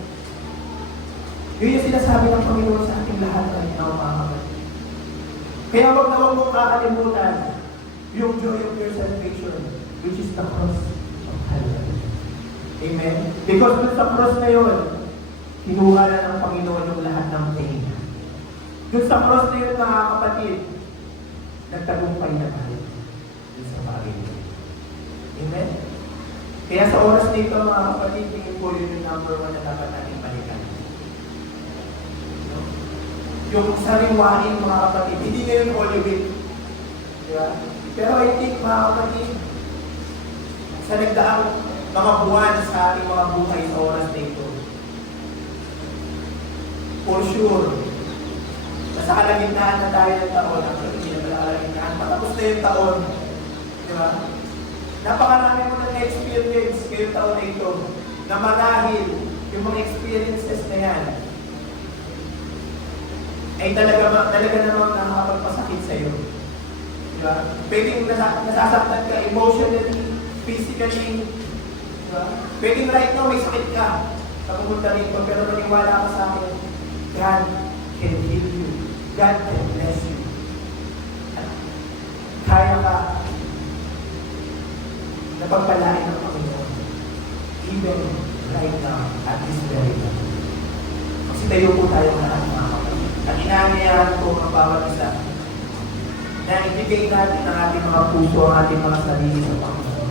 Yun yung sinasabi ng Panginoon sa ating lahat right now, mga kapatid. Kaya wag na wag mong kakalimutan yung joy of your salvation, which is the cross of Calvary. Amen? Because dun sa cross na yun, kinuha na ng Panginoon yung lahat ng pain. Dun sa cross na yun, mga kapatid, nagtagumpay na tayo dun sa bagay. Amen? Kaya sa oras nito, mga kapatid, tingin po yun yung number 1 na dapat natin balikan. Yung sariwain, mga kapatid, hindi na yun all you will. Diba? Pero I think, mga kapatid, sa nagdaang mga buwan sa ating mga buhay sa oras nito, for sure, nasa kalagitnaan na tayo ng taon, actually hindi na pala kalagitnaan, patapos na yung taon. Diba? Napakarami mo na experience ngayong taon na ito na marahil yung mga experiences na yan ay talaga namang nakakapagpasakit sa'yo. Diba? Pwedeng nasasaktan ka emotionally, physically. Diba? Pwedeng right now may sakit ka sa pumunta rito, pero maniwala ka sa akin, God can heal you. God can bless you. Kaya ka na pagpalain ng Panginoon. Even right now, at this very time. Magsitayo po tayo lahat, mga kapatid. At inaanyayahan po ang bawat isa na ibigay natin ang ating mga puso, ang ating mga sarili sa Panginoon.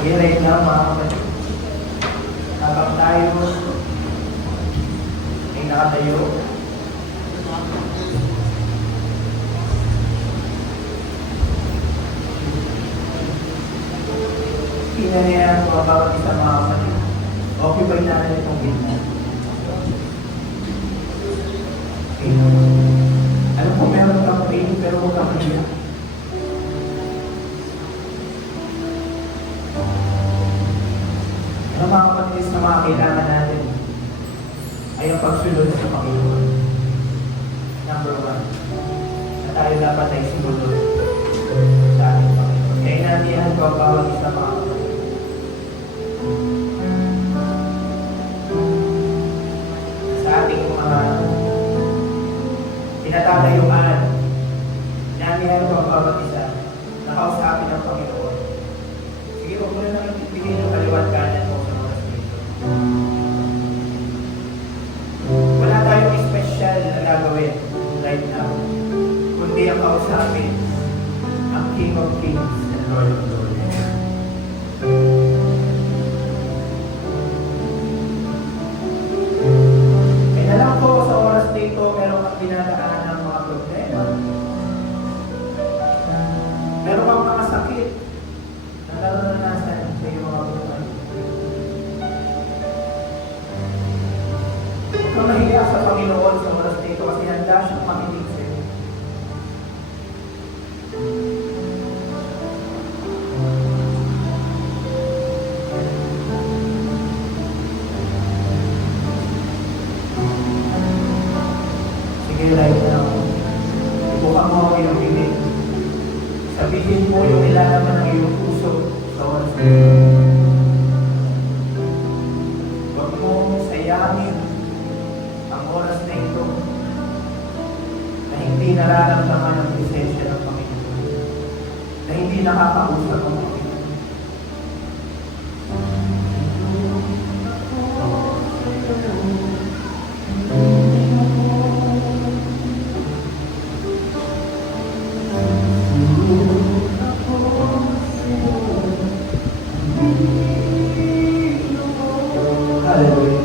Kaya right now, mga kapatid, habang tayo ay nakatayo, pinanayaan ko ang bawat isa mga kapatid. Occupy natin itong gitna. Okay. Alam ko meron kang pain, pero huwag kang mahiya. Ang mga kapatid na mga kailangan natin ay ang pagsunod sa Panginoon. Number 1, na tayo dapat ay sumunod sa ating Panginoon. Kaya inandihan ko ang bawat isa mga kapatid. Sa ating mga pinatatayuan, inandihan ko ang bawat isa na kausapin ng Panginoon. Sige, huwag mo na lang ibigay ng kaliwat kanan mo sa mga spirito. Wala tayong special na gagawin right now, kundi ang kausapin ang King of Kings and Lord of Lords. Kaya alam ko sa oras na ito, meron kang dinadaan ng mga problema. Meron kang mga sakit na naranasan sa iyong mga buhay. Huwag kang nahiya sa Panginoon sa oras na ito kasi handa siyang makinig sa iyo. Sige, right now, ibuka mo ang iyong bibig. Sabihin mo yung ilalaman ng iyong puso sa oras na ito. Huwag mong sayangin ang oras na ito na hindi nararamdaman ang presensya ng Panginoon, na hindi nakakausap ang Panginoon. Hallelujah.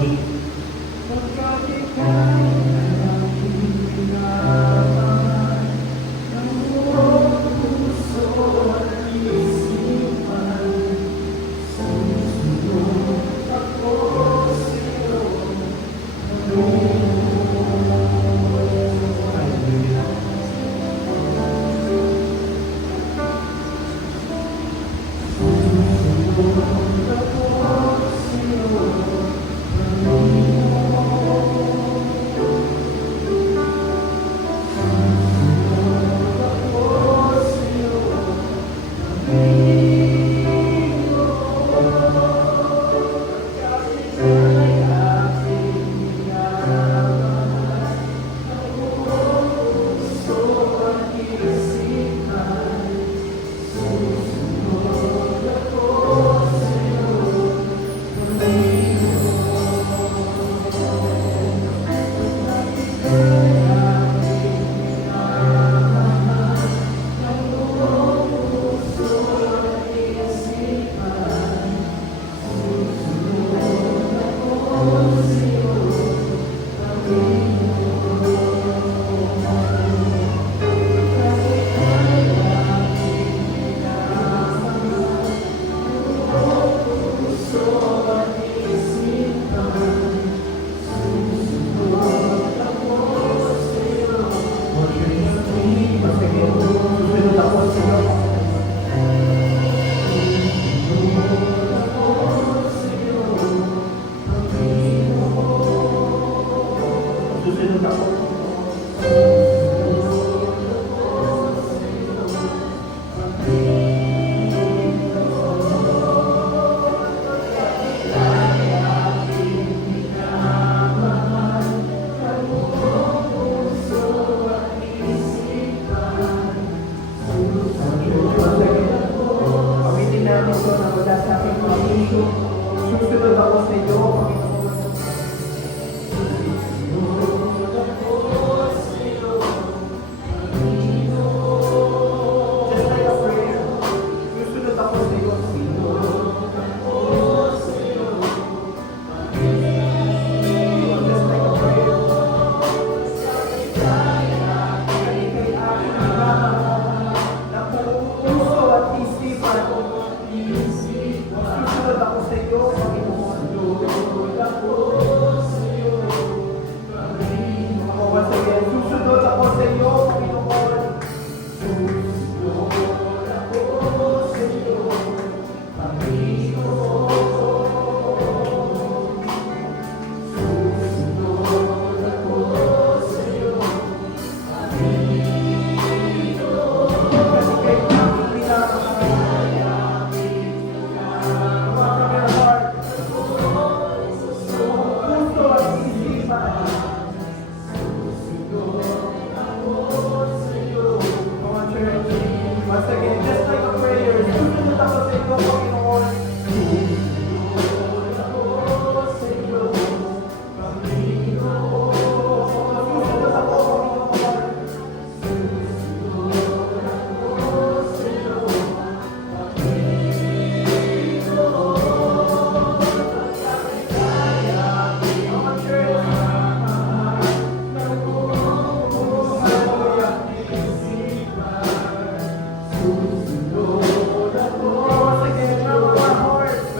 Susunod ako sa gitna mga horse.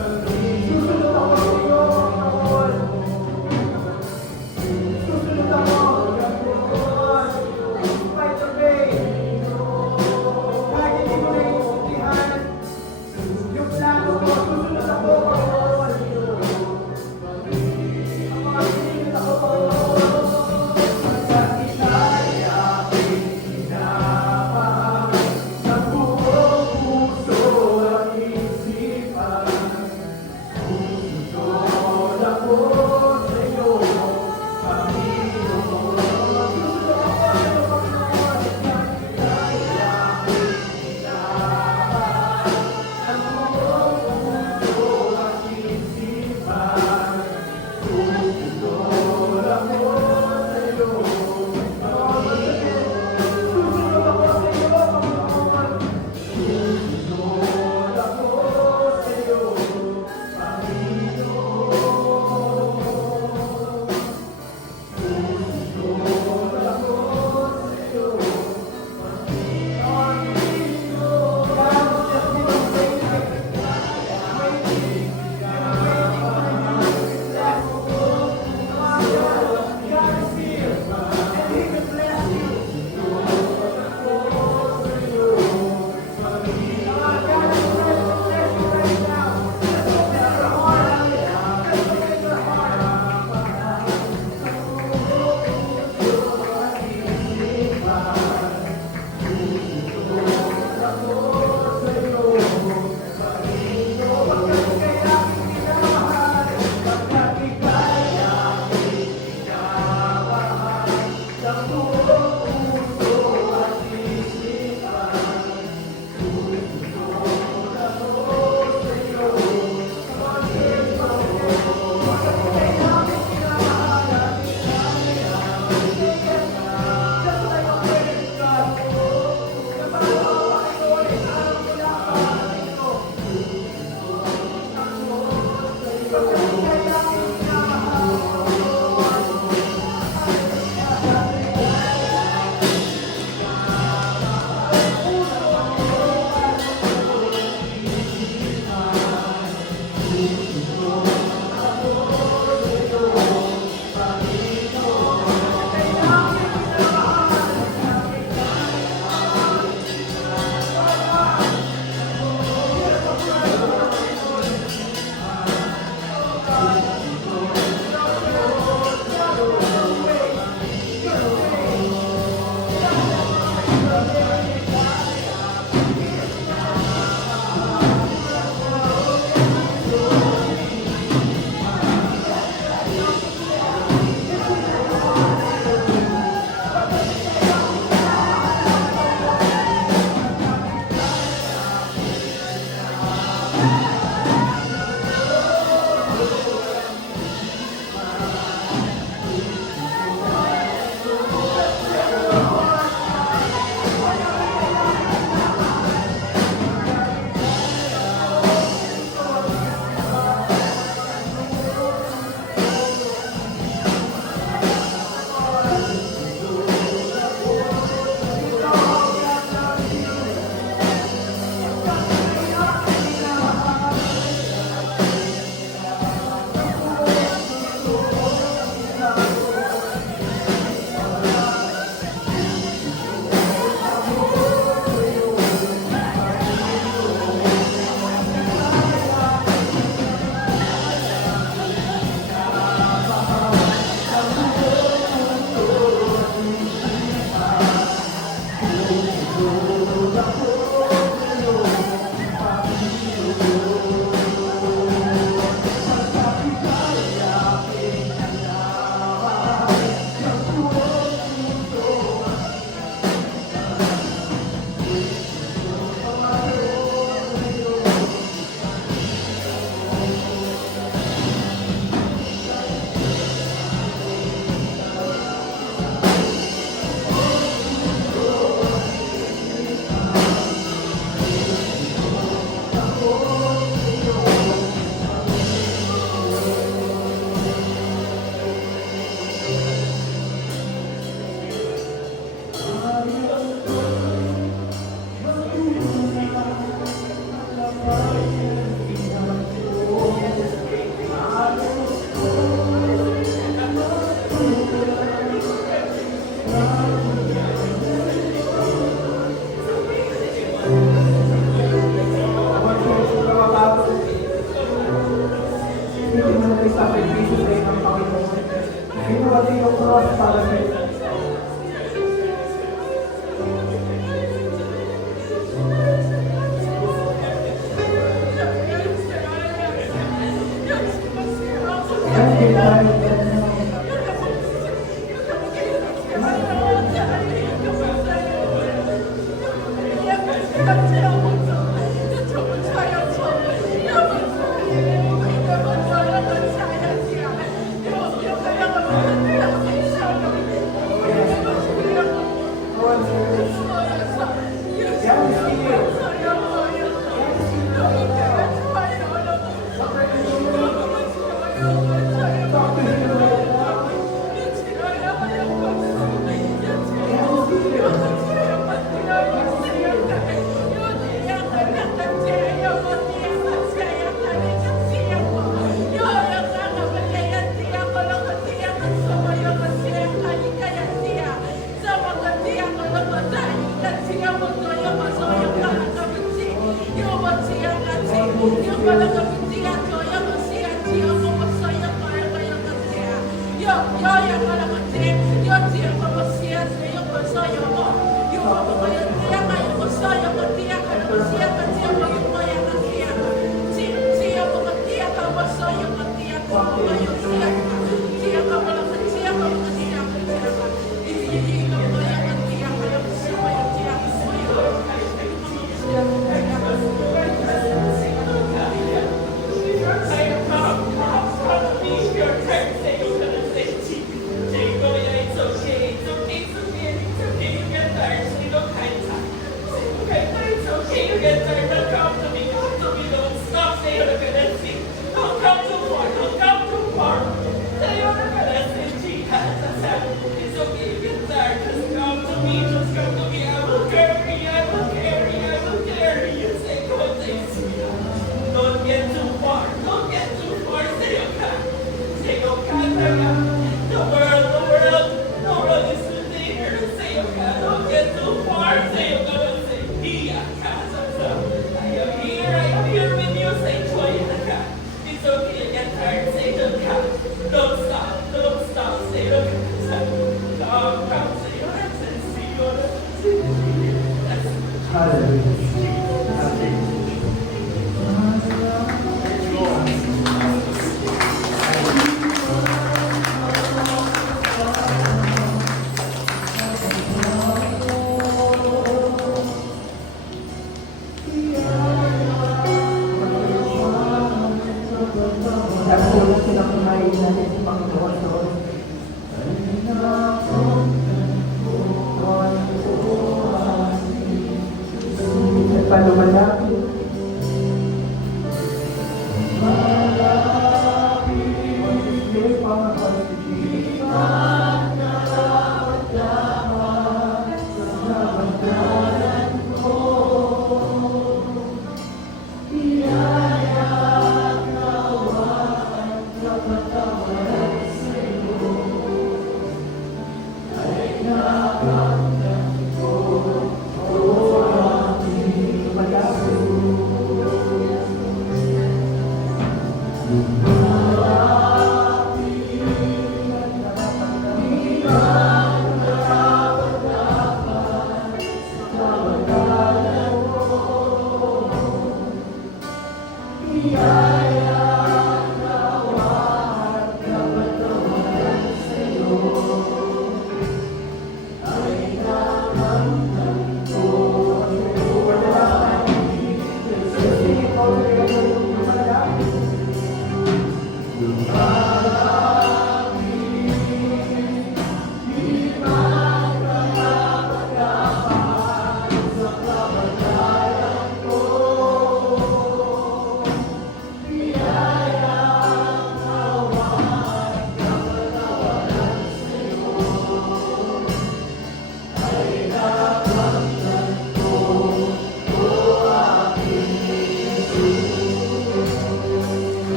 Susunod ako sa iyo, Panginoon. Susunod ako, Panginoon. Despite the pain. Kahit hindi ko naiintindihan yung plano ko, susunod ako, Panginoon. Ang mga sinunod ako, Panginoon. Hanggang ika'y aking hinapang sa buong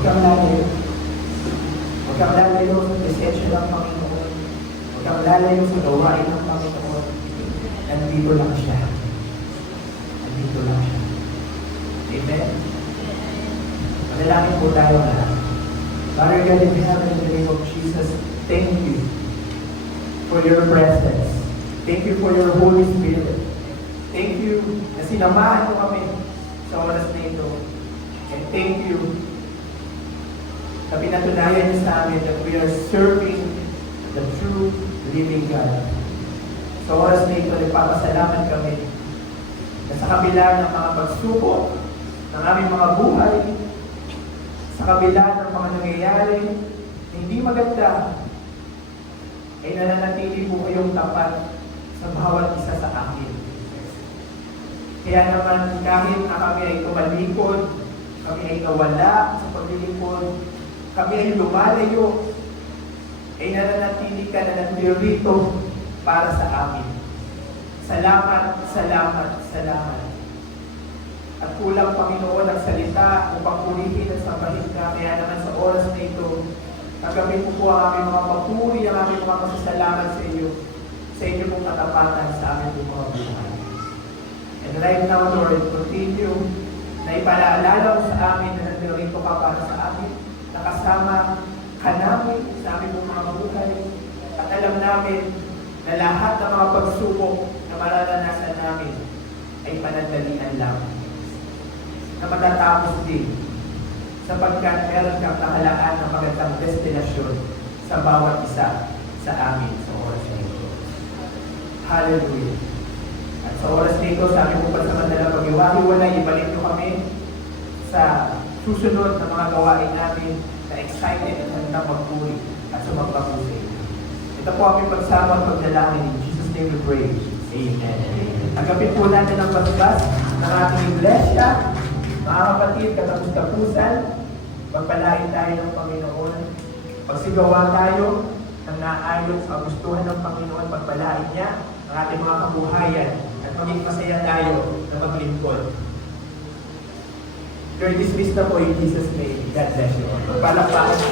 Huwag kang lalayo. Huwag kang lalayo sa presensya ng Panginoon. Huwag kang lalayo sa gawain ng Panginoon. Nandito lang siya. Nandito lang siya. Amen? Manalangin po tayo na. Father God in heaven, in the name of Jesus, thank you for your presence. Thank you for your Holy Spirit. Thank you na sinamahan mo kami sa oras na ito. And thank you na pinatunayan niyo sa amin that we are serving the true living God. Sa oras na ito, nagpapasalamat kami na sa kabila ng mga pagsubok ng aming mga buhay, sa kabila ng mga nangyayari na hindi maganda, ay nananatili po kayong tapat sa bawat isa sa akin. Kaya naman kahit na kami ay tumalikod, kami ay nawala sa paglilingkod, kami ay lumalayo, ay nananatili ka na nandirito para sa amin. Salamat, salamat, salamat. At kulang, Panginoon, ang salita upang purihin at sambahin ka. Kaya naman sa oras na ito, nagamin po ang aming mga papuri, ang aming mga masasalamat sa iyo, sa inyo pong katapatan sa aming mga buhay. And right now, Lord, continue na ipaalala mo sa amin na nandirito ka para sa amin, nakasama ka namin sa aming mga buhay, at alam namin na lahat ng mga pagsubok na mararanasan namin ay panandalian lang, na matatapos din, sapagkat meron kang nakalaan ng magandang destinasyon sa bawat isa sa amin sa oras na ito. Hallelujah! At sa oras na ito, sa aming pansamantalang pag-iwahiwalay, ibalik nyo kami sa susunod na mga gawain namin na excited at handang magpuri at sumagpapusi. Ito po aming pagsama at pagdalangin. In Jesus' name we pray. Amen. Agapin po natin ang basbas ng ating iglesia. Mga kapatid, katapos-tapusan, pagpalain tayo ng Panginoon. Pagsigawa tayo ng naayon sa gustuhan ng Panginoon, pagpalain niya ang ating mga kabuhayan at maging masaya tayo na maglingkod. You're dismissed na po in Jesus' name. God bless you. Palakpakan.